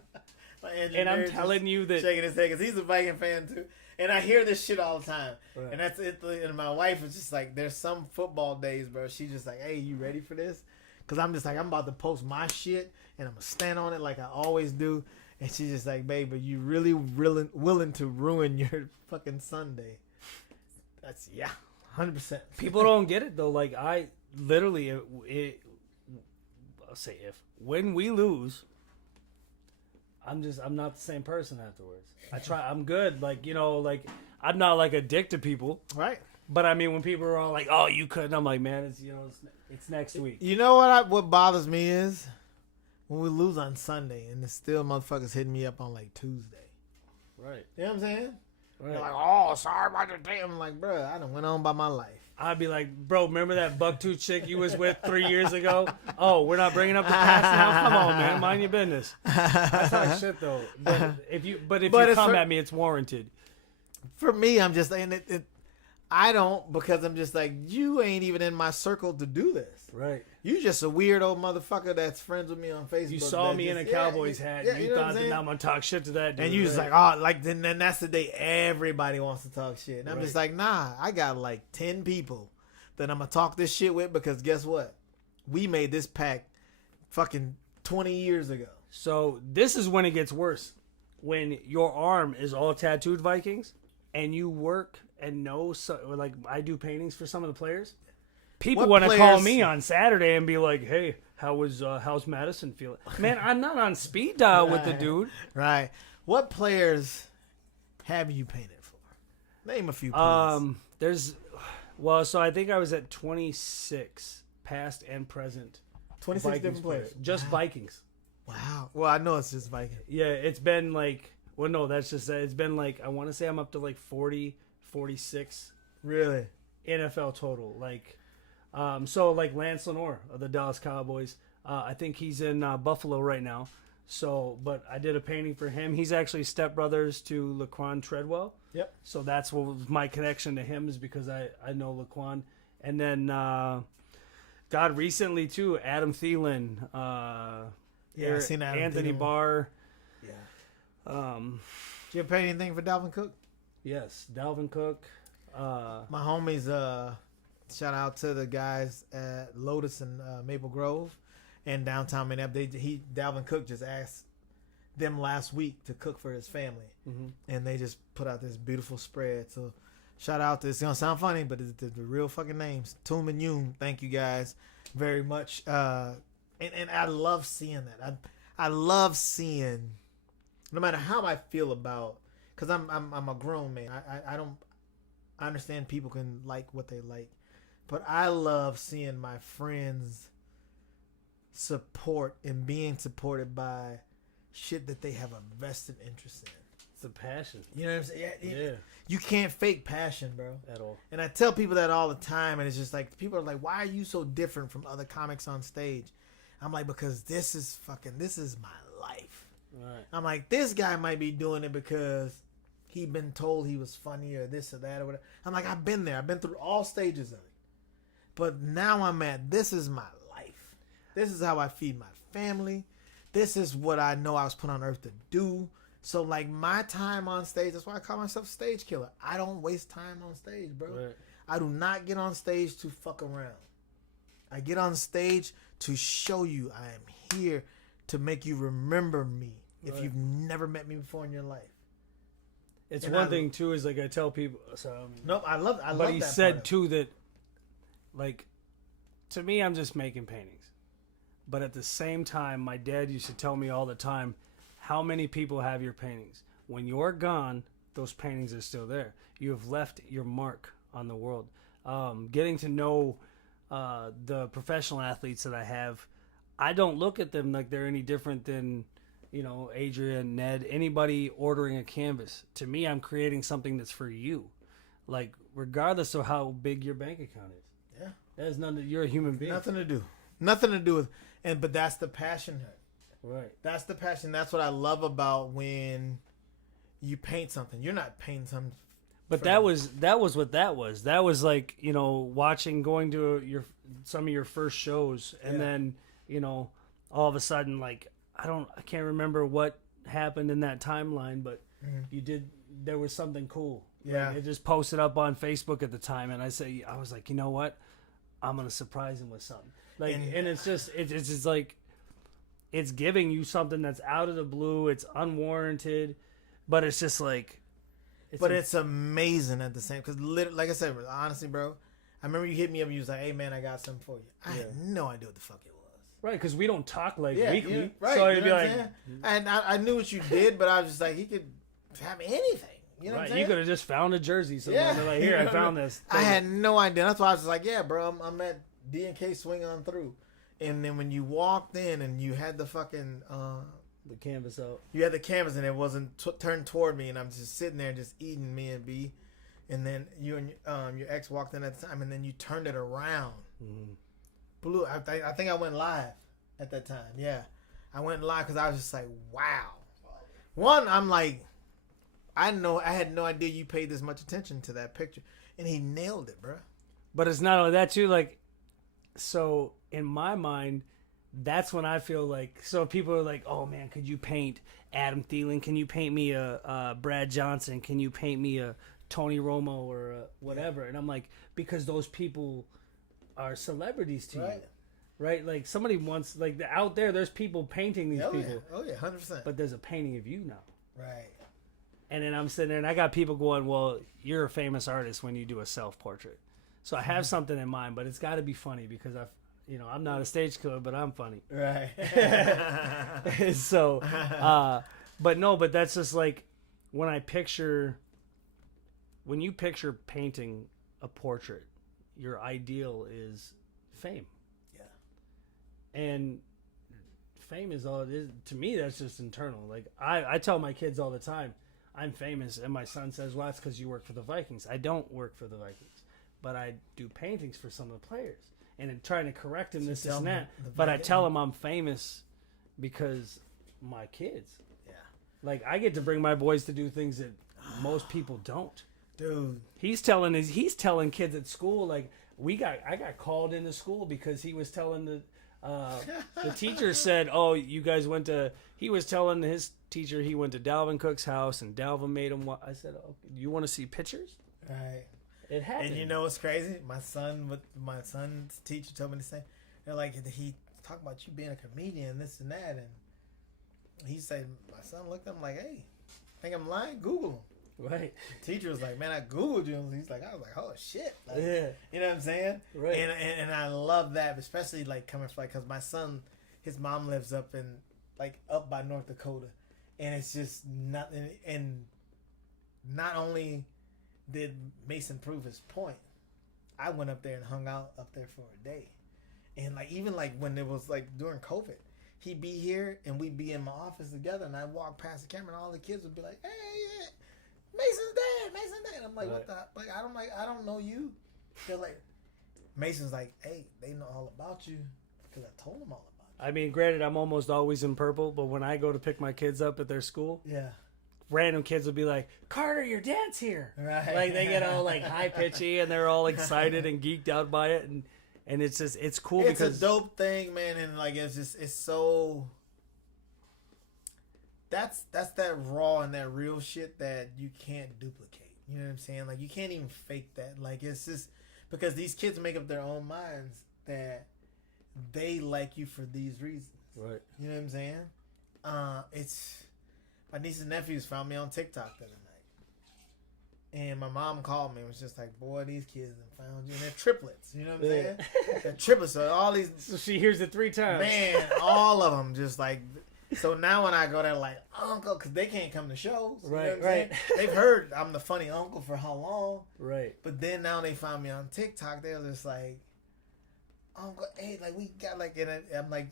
and I'm telling you that shaking his head because he's a Viking fan too. And I hear this shit all the time. Right. And that's it. And my wife is just like, there's some football days, bro. She's just like, hey, you ready for this? Because I'm just like, I'm about to post my shit and I'm going to stand on it like I always do. And she's just like, babe, are you really willing to ruin your fucking Sunday? That's, 100%. People don't get it, though. Like, I literally, I'll say when we lose, I'm not the same person afterwards. I'm good. Like, I'm not like a dick to people. Right. But I mean, when people are all like, "Oh, you couldn't," I'm like, "Man, it's next week." You know what bothers me is when we lose on Sunday and there's still motherfuckers hitting me up on like Tuesday. Right. You know what I'm saying? Right. They're like, oh, sorry about your day. I'm like, bro, I done went on by my life. I'd be like, bro, remember that buck-tooth chick you was with 3 years ago? Oh, we're not bringing up the past now? Come on, man. Mind your business. I talk shit, though. But if you come at me, it's warranted. For me, I'm just saying I don't, because I'm just like, you ain't even in my circle to do this. Right. You just a weird old motherfucker that's friends with me on Facebook. You saw me in a Cowboys hat. Yeah, you thought that I'm going to talk shit to that dude. And you just like, oh, like, then that's the day everybody wants to talk shit. And I'm just like, nah, I got like 10 people that I'm going to talk this shit with, because guess what? We made this pact fucking 20 years ago. So this is when it gets worse. When your arm is all tattooed Vikings and you work and know, like I do paintings for some of the players. People want to call me on Saturday and be like, "Hey, how's Madison feeling?" Man, I'm not on speed dial with the dude. Right. What players have you painted for? Name a few, please. So I think I was at 26, past and present. 26 Vikings different players. Just Vikings. Wow. Well, I know it's just Vikings. Yeah, it's been like, well, no, that's just it's been like, I want to say I'm up to like 40, 46. Really? NFL total. Like, so like Lance Lenore of the Dallas Cowboys. I think he's in Buffalo right now. So, but I did a painting for him. He's actually stepbrothers to Laquan Treadwell. Yep. So that's what was my connection to him, is because I know Laquan. And then, God, recently too, Adam Thielen. I've seen Adam Anthony Thielen. Barr. Yeah. Um, Did you ever paint anything for Dalvin Cook? yes, Dalvin Cook. My homies, shout out to the guys at Lotus and Maple Grove and downtown Minneapolis. Dalvin Cook just asked them last week to cook for his family, and they just put out this beautiful spread. So shout out to, it's gonna sound funny, but it's the real fucking names. Toom and Yoon, thank you guys very much. And I love seeing that. I love seeing, no matter how I feel about, because I'm a grown man. I understand people can like what they like, but I love seeing my friends support and being supported by shit that they have a vested interest in. It's a passion. You know what I'm saying? Yeah. You can't fake passion, bro. At all. And I tell people that all the time, and it's just like, people are like, why are you so different from other comics on stage? I'm like, because this is my life. Right. I'm like, this guy might be doing it because he'd been told he was funny or this or that or whatever. I'm like, I've been there. I've been through all stages of it. But now I'm at, this is my life. This is how I feed my family. This is what I know I was put on earth to do. So, like, my time on stage, that's why I call myself stage killer. I don't waste time on stage, bro. Right. I do not get on stage to fuck around. I get on stage to show you I am here to make you remember me if you've never met me before in your life. It's And one thing too, is like I tell people. So nope, I love. But he that said part too that, like, to me, I'm just making paintings. But at the same time, my dad used to tell me all the time, how many people have your paintings? When you're gone, those paintings are still there. You have left your mark on the world. Getting to know the professional athletes that I have, I don't look at them like they're any different than, Adrian, Ned, anybody ordering a canvas. To me, I'm creating something that's for you. Like, regardless of how big your bank account is. Yeah. That has nothing. You're a human being. Nothing to do with, but that's the passion. Right. That's the passion. That's what I love about when you paint something. You're not painting something. But that was what that was. That was like, watching, going to some of your first shows, and then, all of a sudden, like, I can't remember what happened in that timeline, but there was something cool. Yeah. Like, it just posted up on Facebook at the time, and I was like, you know what? I'm going to surprise him with something. Like, and it's just like, it's giving you something that's out of the blue. It's unwarranted, but it's just like, it's amazing at the same, because like I said, honestly, bro, I remember you hit me up and you was like, hey man, I got something for you. I had no idea what the fuck it was. Right, because we don't talk like weekly. Yeah, right. So it'd be like, and I knew what you did, but I was just like, he could have anything. You know what I'm saying? You could have just found a jersey. So they're like, here, I found this. I had no idea. That's why I was just like, yeah, bro, I'm at D&K Swing On Through. And then when you walked in and you had the fucking The canvas out. You had the canvas and it wasn't turned toward me, and I'm just sitting there just eating me and B, and then you and your ex walked in at the time, and then you turned it around. Mm-hmm. Blue. I think I went live at that time. Yeah, I went live because I was just like, wow. One, I'm like, I had no idea you paid this much attention to that picture, and he nailed it, bro. But it's not only that too. Like, so in my mind, that's when I feel like. So people are like, "Oh man, could you paint Adam Thielen? Can you paint me a Brad Johnson? Can you paint me a Tony Romo or a whatever?" And I'm like, because those people are celebrities to you, right? Like somebody wants, like out there, there's people painting these people. Yeah. Oh yeah, 100%. But there's a painting of you now, Right. And then I'm sitting there, and I got people going, "Well, you're a famous artist when you do a self portrait." So I have something in mind, but it's got to be funny because I'm not a stage killer, but I'm funny. Right. So, but that's just like when you picture painting a portrait, your ideal is fame. Yeah. And fame is all it is. To me, that's just internal. Like I tell my kids all the time, I'm famous, and my son says, "Well, that's because you work for the Vikings." I don't work for the Vikings, but I do paintings for some of the players. And I'm trying to correct him, this and that. But I tell him I'm famous because my kids. Yeah. Like, I get to bring my boys to do things that most people don't. Dude. He's telling kids at school, like, I got called into school because he was telling the teacher said, "Oh, you guys went to," he was telling his teacher he went to Dalvin Cook's house and Dalvin made him, I said, "Oh, do you want to see pictures?" Right. It happened. And you know what's crazy? My son's teacher told me the same. They're like, he talked about you being a comedian, this and that, and he said, my son looked at him like, "Hey, think I'm lying? Google him." Right. The teacher was like, "Man, I Googled you." And I was like, "Oh shit." Like, Yeah. You know what I'm saying? Right. And I love that, especially like coming from, like, because my son, his mom lives up by North Dakota, and it's just nothing. And not only did Mason prove his point, I went up there and hung out up there for a day, and like even like when it was like during COVID, he'd be here and we'd be in my office together, and I'd walk past the camera and all the kids would be like, "Hey, Mason's dad." I'm like, "What the?" Like, I don't know you. They're like, Mason's like, "Hey, they know all about you because I told them all about you." I mean, granted, I'm almost always in purple, but when I go to pick my kids up at their school, Yeah. random kids will be like, "Carter, your dad's here." Right. Like, they get all like high pitchy and they're all excited and geeked out by it, and it's just, it's cool It's because a dope thing, man, and like it's so. That's that raw and that real shit that you can't duplicate. You know what I'm saying? Like, you can't even fake that. Like, it's just because these kids make up their own minds that they like you for these reasons. right. You know what I'm saying? It's my nieces and nephews found me on TikTok the other night, and my mom called me and was just like, "Boy, these kids have found you." And they're triplets. You know what I'm saying? They're triplets. So all these, So she hears it 3 times. man, all of them just like. So now when I go there, like, "Uncle," because they can't come to shows. You know Right, what I'm right. saying? They've heard I'm the funny uncle for how long, Right. but then now they found me on TikTok. They were just like, "Uncle, hey, like we got like," and I'm like,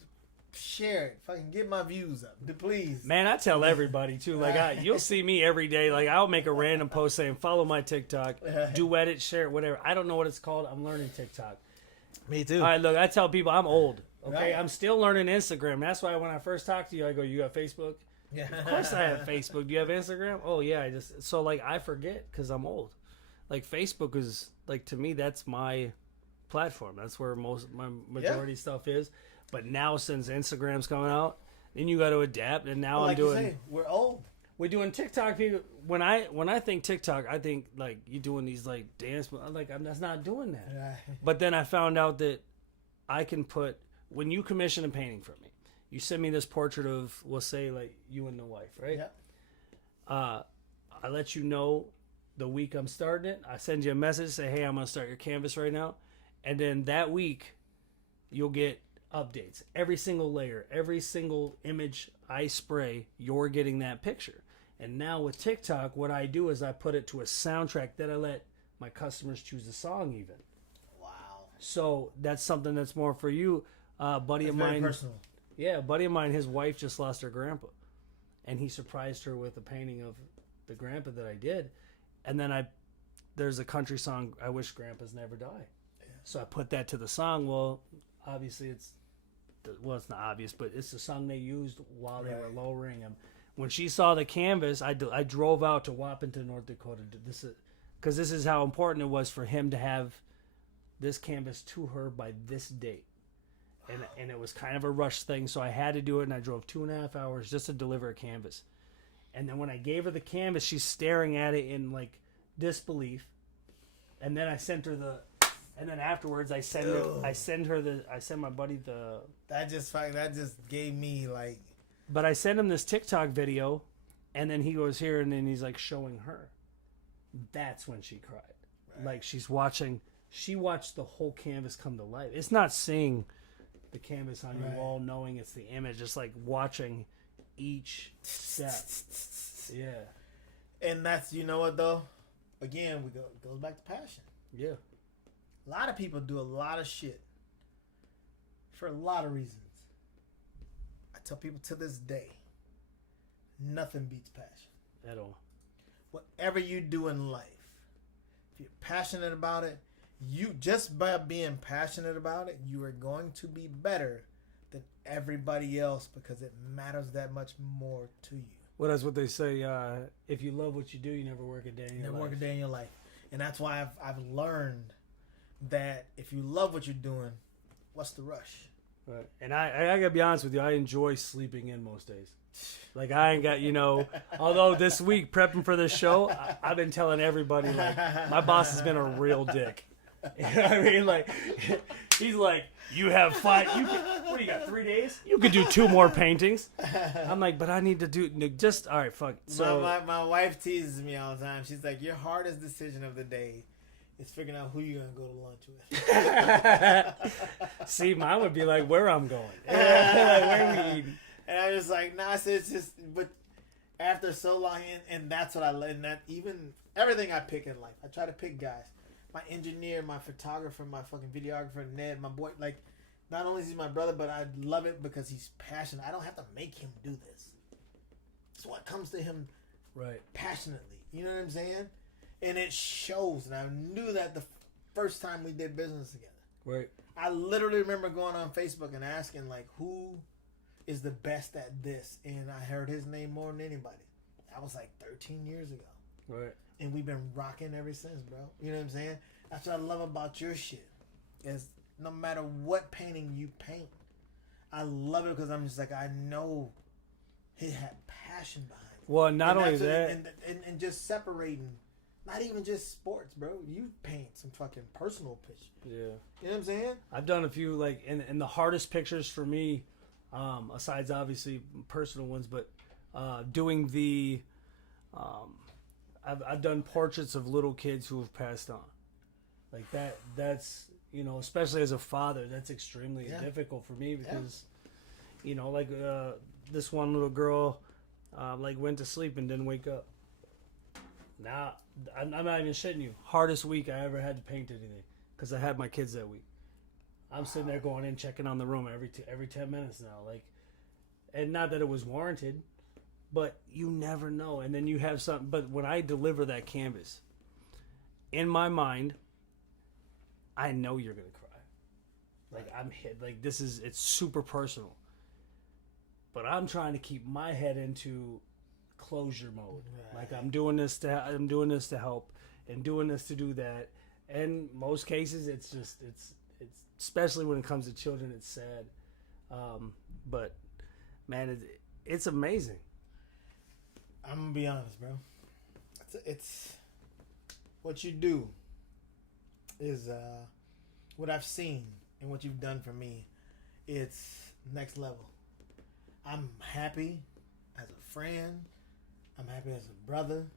"Share it, fucking get my views up, please." Man, I tell everybody too. Like, you'll see me every day. Like, I'll make a random post saying, "Follow my TikTok, duet it, share it, whatever." I don't know what it's called. I'm learning TikTok. Me too. All right, look, I tell people I'm old. Okay, Right. I'm still learning Instagram. That's why when I first talked to you, I go, "You got Facebook?" Yeah. Of course I have Facebook. Do you have Instagram? Oh yeah, I forget because I'm old. Like, Facebook is like, to me, that's my platform. That's where my majority stuff is. But now since Instagram's coming out, then you got to adapt. And now like I'm you doing. say, we're old. We're doing TikTok. People, when I think TikTok, I think like you doing these like dance. I'm just not doing that. Right. But then I found out that I can put, when you commission a painting from me, you send me this portrait of, we'll say, like you and the wife, right? Yep. I let you know the week I'm starting it. I send you a message, say, "Hey, I'm going to start your canvas right now." And then that week, you'll get updates. Every single layer, every single image I spray, you're getting that picture. And now with TikTok, what I do is I put it to a soundtrack that I let my customers choose the song even. Wow. So that's something that's more for you. Buddy It's of very mine. personal. Yeah, a buddy of mine, his wife just lost her grandpa. and he surprised her with a painting of the grandpa that I did, and then there's a country song, I Wish Grandpas Never Die. Yeah. So I put that to the song. Well, obviously it's not obvious, but it's the song they used while they were lowering him. When she saw the canvas, I drove out to Wappington, North Dakota, because this is how important it was for him to have this canvas to her by this date. And it was kind of a rush thing, so I had to do it, and I drove 2.5 hours just to deliver a canvas. And then when I gave her the canvas, she's staring at it in like disbelief. And then I sent her and then afterwards I send my buddy the. That just gave me like. But I sent him this TikTok video, and then he goes here, and then he's like showing her. That's when she cried. Right. Like she watched the whole canvas come to life. It's not seeing the canvas on your wall, knowing it's the image. It's like watching each step. Yeah. And that's, you know what though? Again, it goes back to passion. Yeah. A lot of people do a lot of shit for a lot of reasons. I tell people to this day, nothing beats passion. At all. Whatever you do in life, if you're passionate about it, you just by being passionate about it, you are going to be better than everybody else because it matters that much more to you. Well, that's what they say. If you love what you do, you never work a day in your life. Never work a day in your life. And that's why I've learned that if you love what you're doing, what's the rush? Right. And I gotta be honest with you, I enjoy sleeping in most days. Like I ain't got, although this week prepping for this show, I've been telling everybody like my boss has been a real dick. You know what I mean? Like he's like, you have 5. What do you got? 3 days? You could do 2 more paintings. I'm like, but I need to do just all right. Fuck. So my wife teases me all the time. She's like, your hardest decision of the day is figuring out who you're gonna go to lunch with. See, mine would be like where I'm going. Like, where are we eating? And I'm just like, nah. I said it's just, but after so long, and that's what I learned. That even everything I pick in life, I try to pick guys. My engineer, my photographer, my fucking videographer, Ned, my boy. Like, not only is he my brother, but I love it because he's passionate. I don't have to make him do this. It's what comes to him, right? Passionately. You know what I'm saying? And it shows. And I knew that the first time we did business together. Right. I literally remember going on Facebook and asking like, who is the best at this? And I heard his name more than anybody. That was like 13 years ago. Right. And we've been rocking ever since, bro. You know what I'm saying? That's what I love about your shit. Is no matter what painting you paint, I love it because I'm just like, I know he had passion behind it. Well, not only that. And just separating, not even just sports, bro. You paint some fucking personal pictures. Yeah. You know what I'm saying? I've done a few, like, and the hardest pictures for me, asides obviously personal ones, but doing the... I've done portraits of little kids who have passed on. Like that's, especially as a father, that's extremely difficult for me because, like this one little girl, like went to sleep and didn't wake up. Now, I'm not even shitting you. Hardest week I ever had to paint anything because I had my kids that week. I'm sitting there going in, checking on the room every 10 minutes now. Like, and not that it was warranted. But you never know. And then you have something. But when I deliver that canvas, in my mind, I know you're going to cry. Like, I'm hit. Like, it's super personal. But I'm trying to keep my head into closure mode. Right. Like, I'm doing this to help and doing this to do that. And most cases, it's especially when it comes to children, it's sad. But, man, it's amazing. I'm gonna be honest, bro. It's what you do is what I've seen and what you've done for me. It's next level. I'm happy as a friend. I'm happy as a brother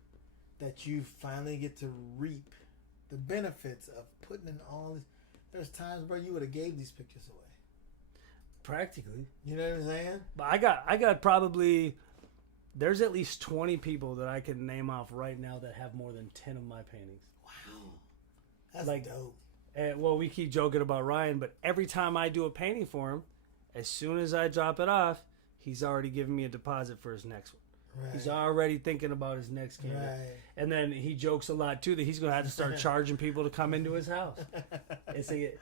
that you finally get to reap the benefits of putting in all this. There's times, bro, you would have gave these pictures away. Practically. You know what I'm saying? But I got probably. There's at least 20 people that I can name off right now that have more than 10 of my paintings. Wow. That's dope. Well, we keep joking about Ryan, but every time I do a painting for him, as soon as I drop it off, he's already given me a deposit for his next one. Right. He's already thinking about his next canvas. Right. And then he jokes a lot too that he's gonna have to start charging people to come into his house. It's like,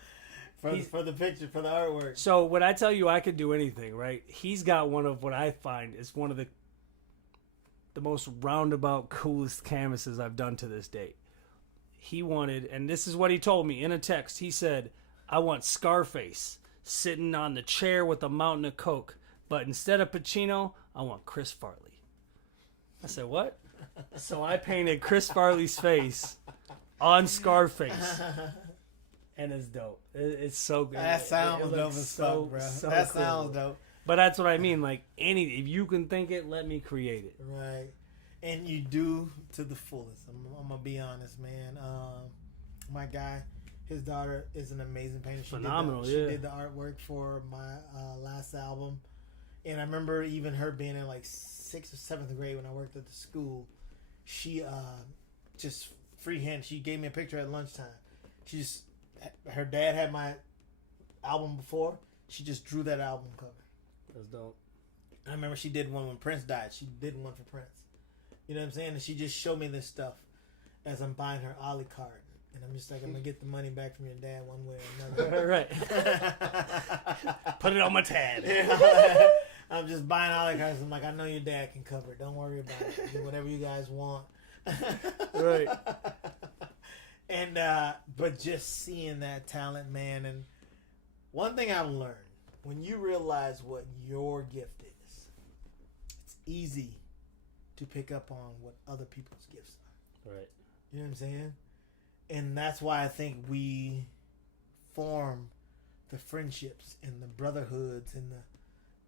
For the picture, for the artwork. so when I tell you I could do anything, right? He's got one of what I find is one of the most roundabout, coolest canvases I've done to this date. He wanted, and this is what he told me in a text. He said, "I want Scarface sitting on the chair with a mountain of Coke, but instead of Pacino, I want Chris Farley." I said, "What?" So I painted Chris Farley's face on Scarface. And it's dope. It's so good. That sounds It dope looks as fuck, bro. so That cool. sounds dope. But that's what I mean. Like if you can think it, let me create it. Right. And you do to the fullest. I'm gonna be honest, man. My guy, his daughter is an amazing painter. Phenomenal, She yeah. did the artwork for my last album, and I remember even her being in like 6th or 7th grade when I worked at the school. She just freehand. She gave me a picture at lunchtime. Her dad had my album before. She just drew that album cover. That's dope. I remember she did one when Prince died. She did one for Prince. You know what I'm saying? And she just showed me this stuff as I'm buying her Ollie card. And I'm just like, I'm going to get the money back from your dad one way or another. Right. Put it on my tab. I'm just buying Ollie cards. I'm like, I know your dad can cover it. Don't worry about it. Do whatever you guys want. Right. And, but just seeing that talent, man. And one thing I've learned, when you realize what your gift is, it's easy to pick up on what other people's gifts are. Right. You know what I'm saying? And that's why I think we form the friendships and the brotherhoods and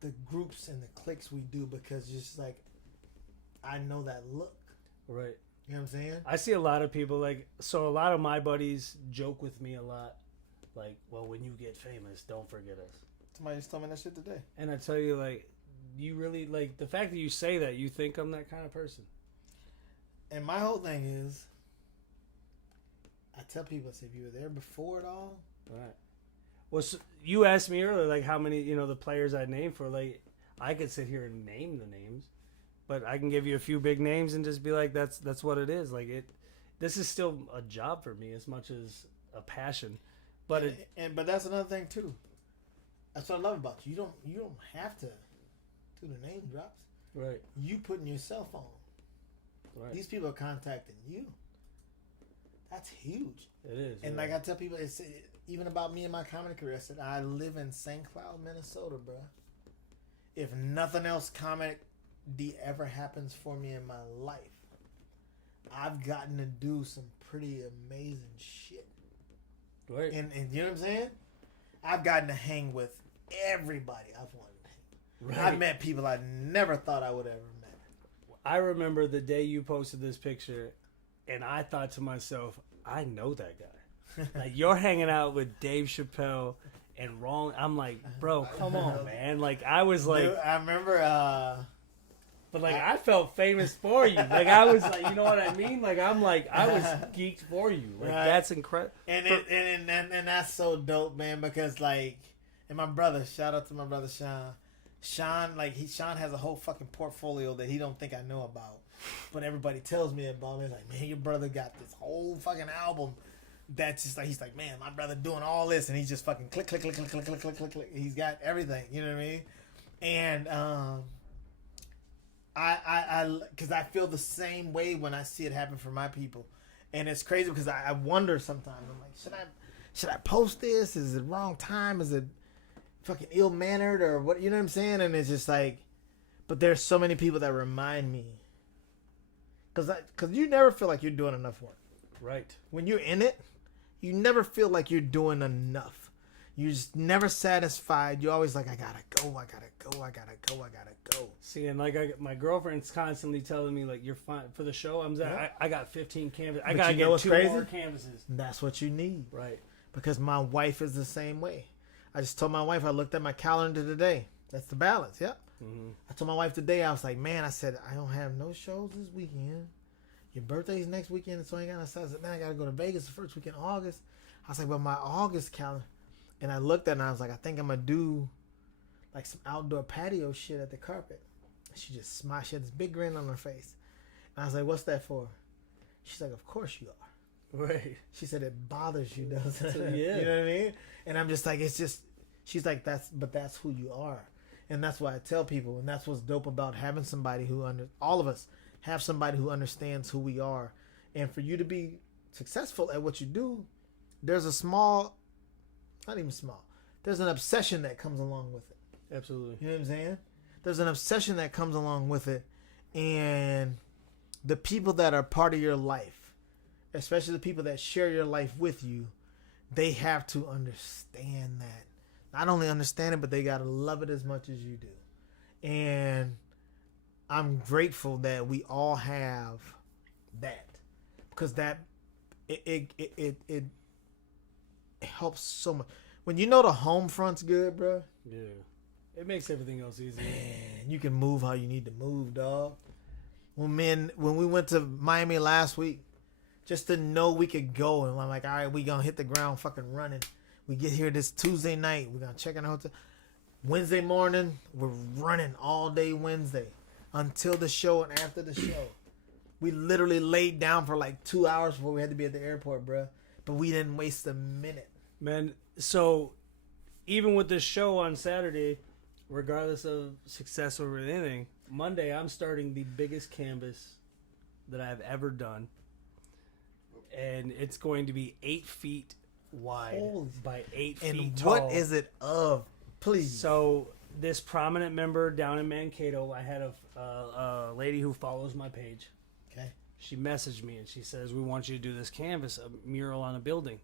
the groups and the cliques we do, because just like, I know that look. Right. You know what I'm saying? I see a lot of people so a lot of my buddies joke with me a lot. Like, well, when you get famous, don't forget us. Somebody just told me that shit today. And I tell you, like, you really, like, the fact that you say that, you think I'm that kind of person. And my whole thing is, I tell people, I say, if you were there before it all, Right. Well, so you asked me earlier, like, how many, the players I named for. Like, I could sit here and name the names, but I can give you a few big names and just be like, that's what it is. Like, this is still a job for me as much as a passion. But but that's another thing too. That's what I love about you. You don't have to do the name drops. right. You putting yourself on. Right. These people are contacting you. That's huge. It is. And right. like I tell people, it's even about me and my comedy career. I said I live in St. Cloud, Minnesota, bro. If nothing else comedy ever happens for me in my life, I've gotten to do some pretty amazing shit. Right. And you know what I'm saying? I've gotten to hang with everybody I've wanted to hang with. Right. I've met people I never thought I would ever met. I remember the day you posted this picture, and I thought to myself, I know that guy. Like, you're hanging out with Dave Chappelle and Wrong. I'm like, bro, come on, man. Like, I was like, Dude, I remember. but like, I felt famous for you. Like, I was like, you know what I mean? Like, I was geeked for you. Like, Right. that's incredible. And that's so dope, man. Because like, and my brother, shout out to my brother Sean. Sean has a whole fucking portfolio that he don't think I know about, but everybody tells me about it. It's like, man, your brother got this whole fucking album. That's just like, he's like, man, my brother doing all this, and he's just fucking click, click, click, click, click, click, click, click, click. He's got everything. You know what I mean? And because I feel the same way when I see it happen for my people, and it's crazy because I wonder sometimes. I'm like, should I post this? Is it wrong time? Is it fucking ill mannered or what? You know what I'm saying? And it's just like, but there's so many people that remind me, because you never feel like you're doing enough work. Right. When you're in it, you never feel like you're doing enough. You're just never satisfied. You're always like, I gotta go, I gotta go, I gotta go, I gotta go. See, and like my girlfriend's constantly telling me, like, you're fine for the show. I got 15 canvases. I But gotta you know get what's 2 crazy? more canvases. That's what you need. Right. Because my wife is the same way. I just told my wife, I looked at my calendar today. That's the balance, yep. Mm-hmm. I told my wife today, I was like, man, I said, I don't have no shows this weekend. Your birthday's next weekend, so I ain't got no shows. Then I got to go to Vegas the first weekend of August. I was like, but my August calendar. And I looked at it and I was like, I think I'm going to do like some outdoor patio shit at the carpet. She just smiled. She had this big grin on her face. And I was like, what's that for? She's like, of course you are. Right. She said it bothers you, doesn't it? Yeah. You know what I mean? And I'm just like, it's just, she's like, that's who you are. And that's why I tell people, and that's what's dope about having somebody who, all of us have somebody who understands who we are. And for you to be successful at what you do, there's a small, not even small, there's an obsession that comes along with it. Absolutely. You know what I'm saying? There's an obsession that comes along with it. And the people that are part of your life, especially the people that share your life with you, they have to understand that. Not only understand it, but they got to love it as much as you do. And I'm grateful that we all have that. Because that, it helps so much. When you know the home front's good, bro. Yeah. It makes everything else easier. Man, you can move how you need to move, dog. When we went to Miami last week, just to know we could go, and I'm like, all right, we gonna hit the ground fucking running. We get here this Tuesday night. We're gonna check in the hotel. Wednesday morning, we're running all day Wednesday until the show and after the show. We literally laid down for like 2 hours before we had to be at the airport, bro. But we didn't waste a minute. Man, so even with this show on Saturday, regardless of success or anything, Monday I'm starting the biggest canvas that I've ever done. And it's going to be 8 feet wide by 8 feet And tall. what is it of? Please. So this prominent member down in Mankato, I had a lady who follows my page. Okay. She messaged me and she says, we want you to do this canvas, a mural on a building.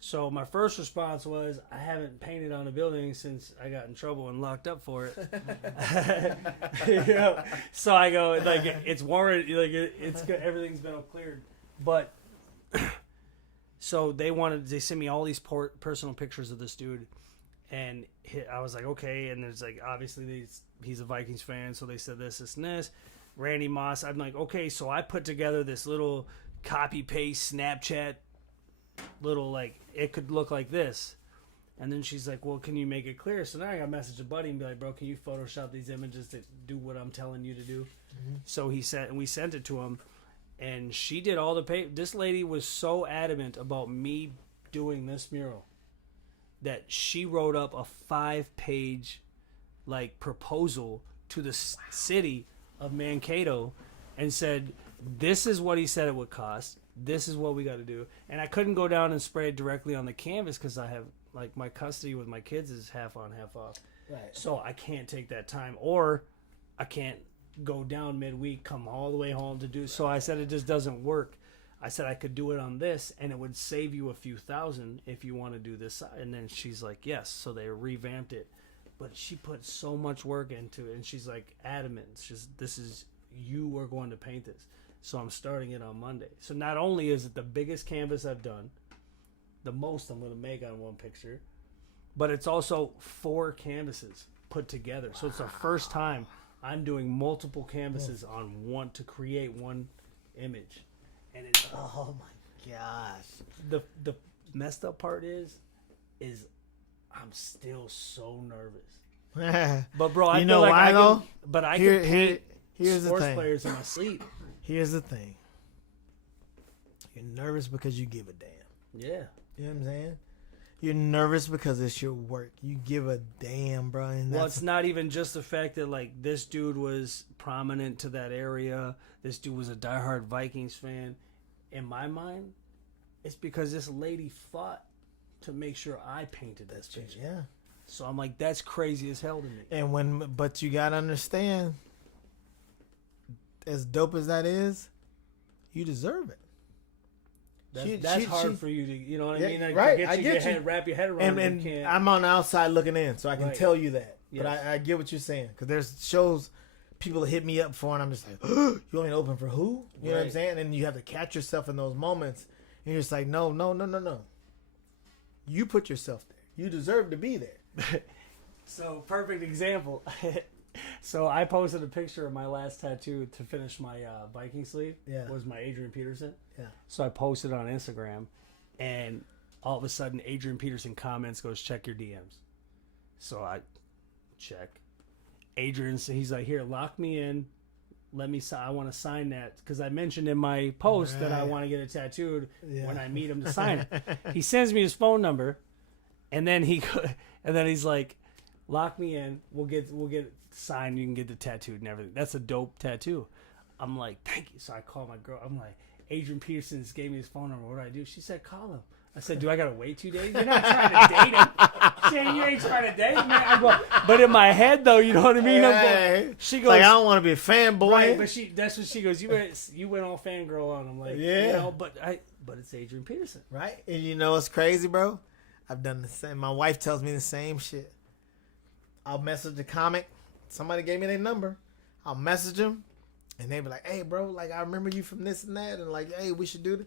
So my first response was, I haven't painted on a building since I got in trouble and locked up for it. You know? So I go, like, it's warranted, like, it's good, everything's been cleared. But so they sent me all these personal pictures of this dude, and I was like, okay. And there's like, obviously he's a Vikings fan, so they said this, and this. Randy Moss. I'm like, okay. So I put together this little copy paste Snapchat little, like, it could look like this. And then she's like, well, can you make it clear? So now I got to message a buddy and be like, bro, can you Photoshop these images to do what I'm telling you to do? Mm-hmm. So we sent it to him, and she did all the this lady was so adamant about me doing this mural that she wrote up a 5-page like proposal to the city of Mankato and said, this is what he said it would cost. This is what we got to do. And I couldn't go down and spray it directly on the canvas because I have, like, my custody with my kids is half on, half off. Right. So I can't take that time, or I can't go down midweek, come all the way home to do. So I said it just doesn't work. I said I could do it on this, and it would save you a few $1,000 if you want to do this. And then she's like, yes. So they revamped it. But she put so much work into it, and she's like adamant. You are going to paint this. So I'm starting it on Monday. So not only is it the biggest canvas I've done, the most I'm going to make on one picture, but it's also 4 canvases put together. So it's the first time I'm doing multiple canvases on one to create one image. And it's, Oh my gosh. the messed up part is I'm still so nervous. But bro, I You feel know like why, though? I can paint Here's the sports thing. players in my sleep. Here's the thing. You're nervous because you give a damn. Yeah. You know what I'm saying? You're nervous because it's your work. You give a damn, bro. And Well, it's not even just the fact that, like, this dude was prominent to that area. This dude was a diehard Vikings fan. In my mind, it's because this lady fought to make sure I painted this picture. Yeah. So I'm like, that's crazy as hell to me. And but you gotta understand, as dope as that is, you deserve it. That's hard for you to, you know what I mean? Like, right, to I get you. Wrap your head around it. And You can't. I'm on the outside looking in, so I can Right. tell you that. Yes. But I get what you're saying, because there's shows people hit me up for, and I'm just like, you want me to open for who? You know what I'm Right. saying? And you have to catch yourself in those moments, and you're just like, no. You put yourself there. You deserve to be there. So, perfect example. So I posted a picture of my last tattoo to finish my Viking sleeve. Yeah. Was my Adrian Peterson. Yeah. So I posted on Instagram, and all of a sudden Adrian Peterson comments, goes, check your DMs. So I check. Adrian, so he's like, here, lock me in. Let me. I want to sign that because I mentioned in my post that I want to get it tattooed when I meet him to sign it. He sends me his phone number, and then he's like, lock me in. We'll get it signed. You can get the tattooed and everything. That's a dope tattoo. I'm like, thank you. So I call my girl. I'm like, Adrian Peterson's gave me his phone number. What do I do? She said, call him. I said, do I gotta wait 2 days? You're not trying to date him. She said, you ain't trying to date him, man. I go, but in my head though, you know what I mean? She goes, like, I don't want to be a fanboy. Right, but that's what she goes. You went all fangirl on. I'm like, but it's Adrian Peterson, right? And you know what's crazy, bro? I've done the same. My wife tells me the same shit. I'll message the comic. Somebody gave me their number. I'll message them, and they be like, "Hey, bro, like I remember you from this and that, and like, hey, we should do this."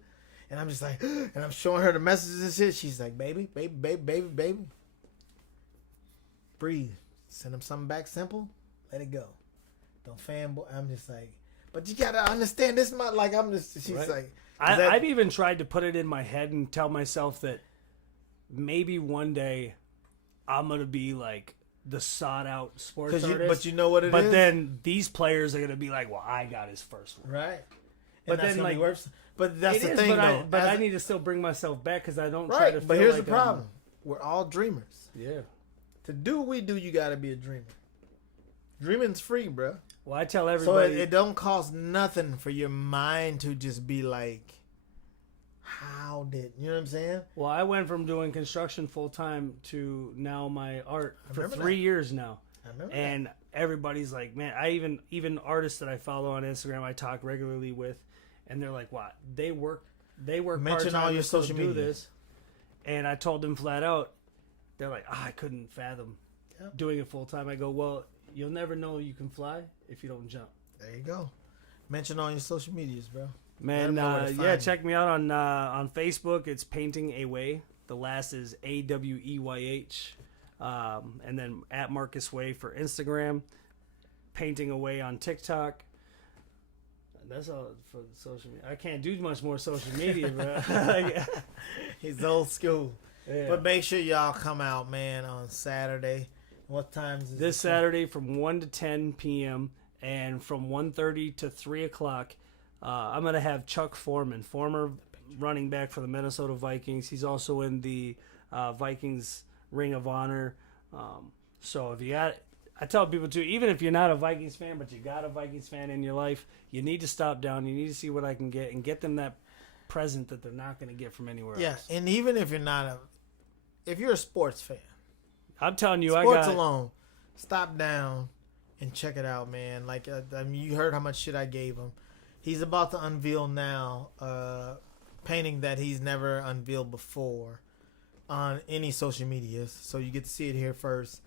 And I'm just like, and I'm showing her the messages and shit. She's like, baby. Breathe. Send them something back simple. Let it go. Don't fanboy. I'm just like, but you got to understand this. She's right. like. I've even tried to put it in my head and tell myself that maybe one day I'm going to be like the sought out sports artist. But you know what it is? But then these players are going to be like, well, I got his first one. Right. But then like, but that's the thing, though. But I need to still bring myself back because I don't right, try to. But here's the problem: we're all dreamers. Yeah. To do what we do, you got to be a dreamer. Dreaming's free, bro. Well, I tell everybody, so it don't cost nothing for your mind to just be like, "How did you know what I'm saying?" Well, I went from doing construction full time to now my art for 3 years now, and everybody's like, "Man!" I even artists that I follow on Instagram, I talk regularly with. And they're like, "What? They work Mention all your social media." This. And I told them flat out. They're like, I couldn't fathom doing it full time. I go, well, you'll never know you can fly if you don't jump. There you go. Mention all your social medias, bro. Man, check me out on Facebook. It's Painting a Weyh. The last is AWEYH. And then at Marcus Weyh for Instagram. Painting a Weyh on TikTok. That's all for social media. I can't do much more social media, bro. He's old school. Yeah. But make sure y'all come out, man, on Saturday. What times is this Saturday from 1 to 10 p.m. and from 1:30 to 3 o'clock. I'm going to have Chuck Foreman, former running back for the Minnesota Vikings. He's also in the Vikings Ring of Honor. So if you got... I tell people too, even if you're not a Vikings fan, but you got a Vikings fan in your life, you need to stop down. You need to see what I can get and get them that present that they're not going to get from anywhere else. Yeah, and even if if you're a sports fan, I'm telling you, sports alone, stop down and check it out, man. Like, you heard how much shit I gave him. He's about to unveil now painting that he's never unveiled before on any social media. So you get to see it here first.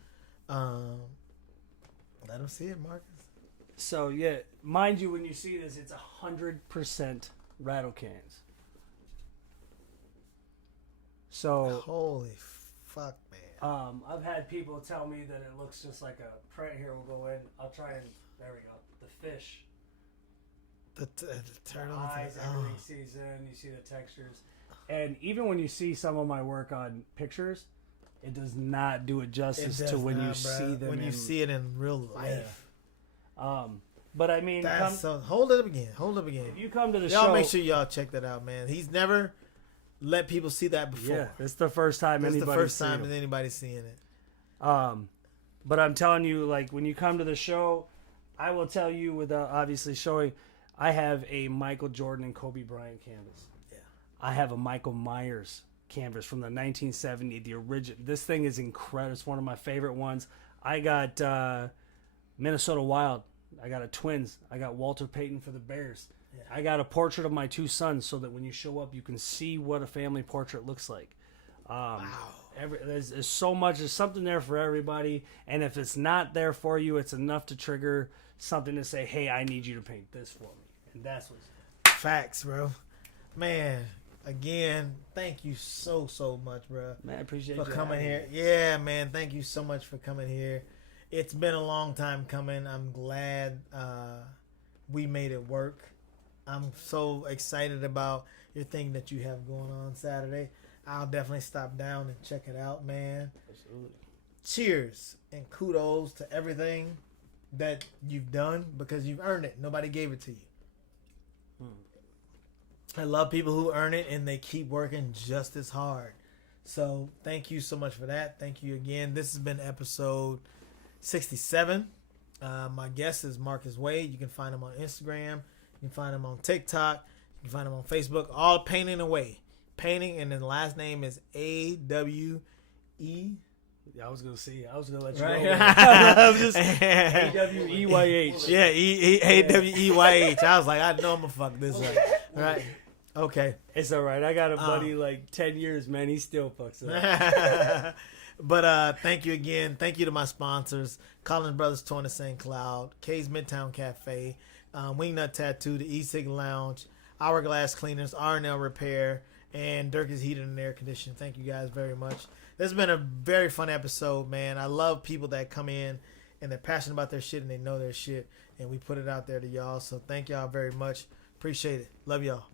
Let him see it, Marcus. So, yeah, mind you, when you see this, it's 100% rattle cans. So, holy fuck, man. I've had people tell me that it looks just like a print. Here, we'll go in. I'll try and, there we go. The fish. The turtle. The eyes, everything sees in. You see the textures. And even when you see some of my work on pictures, it does not do it justice to when you see them. When you see it in real life. Yeah. But I mean, hold it up again. If you come to the y'all show, make sure y'all check that out, man. He's never let people see that before. Yeah, it's the first time anybody's seeing it. But I'm telling you, like, when you come to the show, I will tell you without obviously showing, I have a Michael Jordan and Kobe Bryant canvas. Yeah. I have a Michael Myers canvas from the 1970, the original. This thing is incredible. It's one of my favorite ones. I got Minnesota Wild. I got a Twins. I got Walter Payton for the Bears. Yeah. I got a portrait of my two sons so that when you show up, you can see what a family portrait looks like. Wow. There's so much. There's something there for everybody. And if it's not there for you, it's enough to trigger something to say, hey, I need you to paint this for me. And that's what's... Facts, bro. Man, again, thank you so much, bro. Man, I appreciate you for coming here. Yeah, man, thank you so much for coming here. It's been a long time coming. I'm glad we made it work. I'm so excited about your thing that you have going on Saturday. I'll definitely stop down and check it out, man. Absolutely. Cheers and kudos to everything. that you've done because you've earned it. Nobody gave it to you. I love people who earn it and they keep working just as hard. So thank you so much for that. Thank you again. This has been episode 67. My guest is Marcus Weyh. You can find him on Instagram. You can find him on TikTok. You can find him on Facebook. All Painting Away. Painting, and then the last name is AWE. Yeah, I was gonna let you Right? know. I'm just AWEYH. Yeah, AWEYH. I was like, I know I'm gonna fuck this up. Right? Okay. It's all right. I got a buddy like 10 years, man. He still fucks it up. But thank you again. Thank you to my sponsors: Collins Brothers Tour in St. Cloud, K's Midtown Cafe, Wingnut Tattoo, the E-Cig Lounge, Hourglass Cleaners, R&L Repair, and Dirk's Heating and Air Conditioning. Thank you guys very much. This has been a very fun episode, man. I love people that come in and they're passionate about their shit and they know their shit, and we put it out there to y'all. So thank y'all very much. Appreciate it. Love y'all.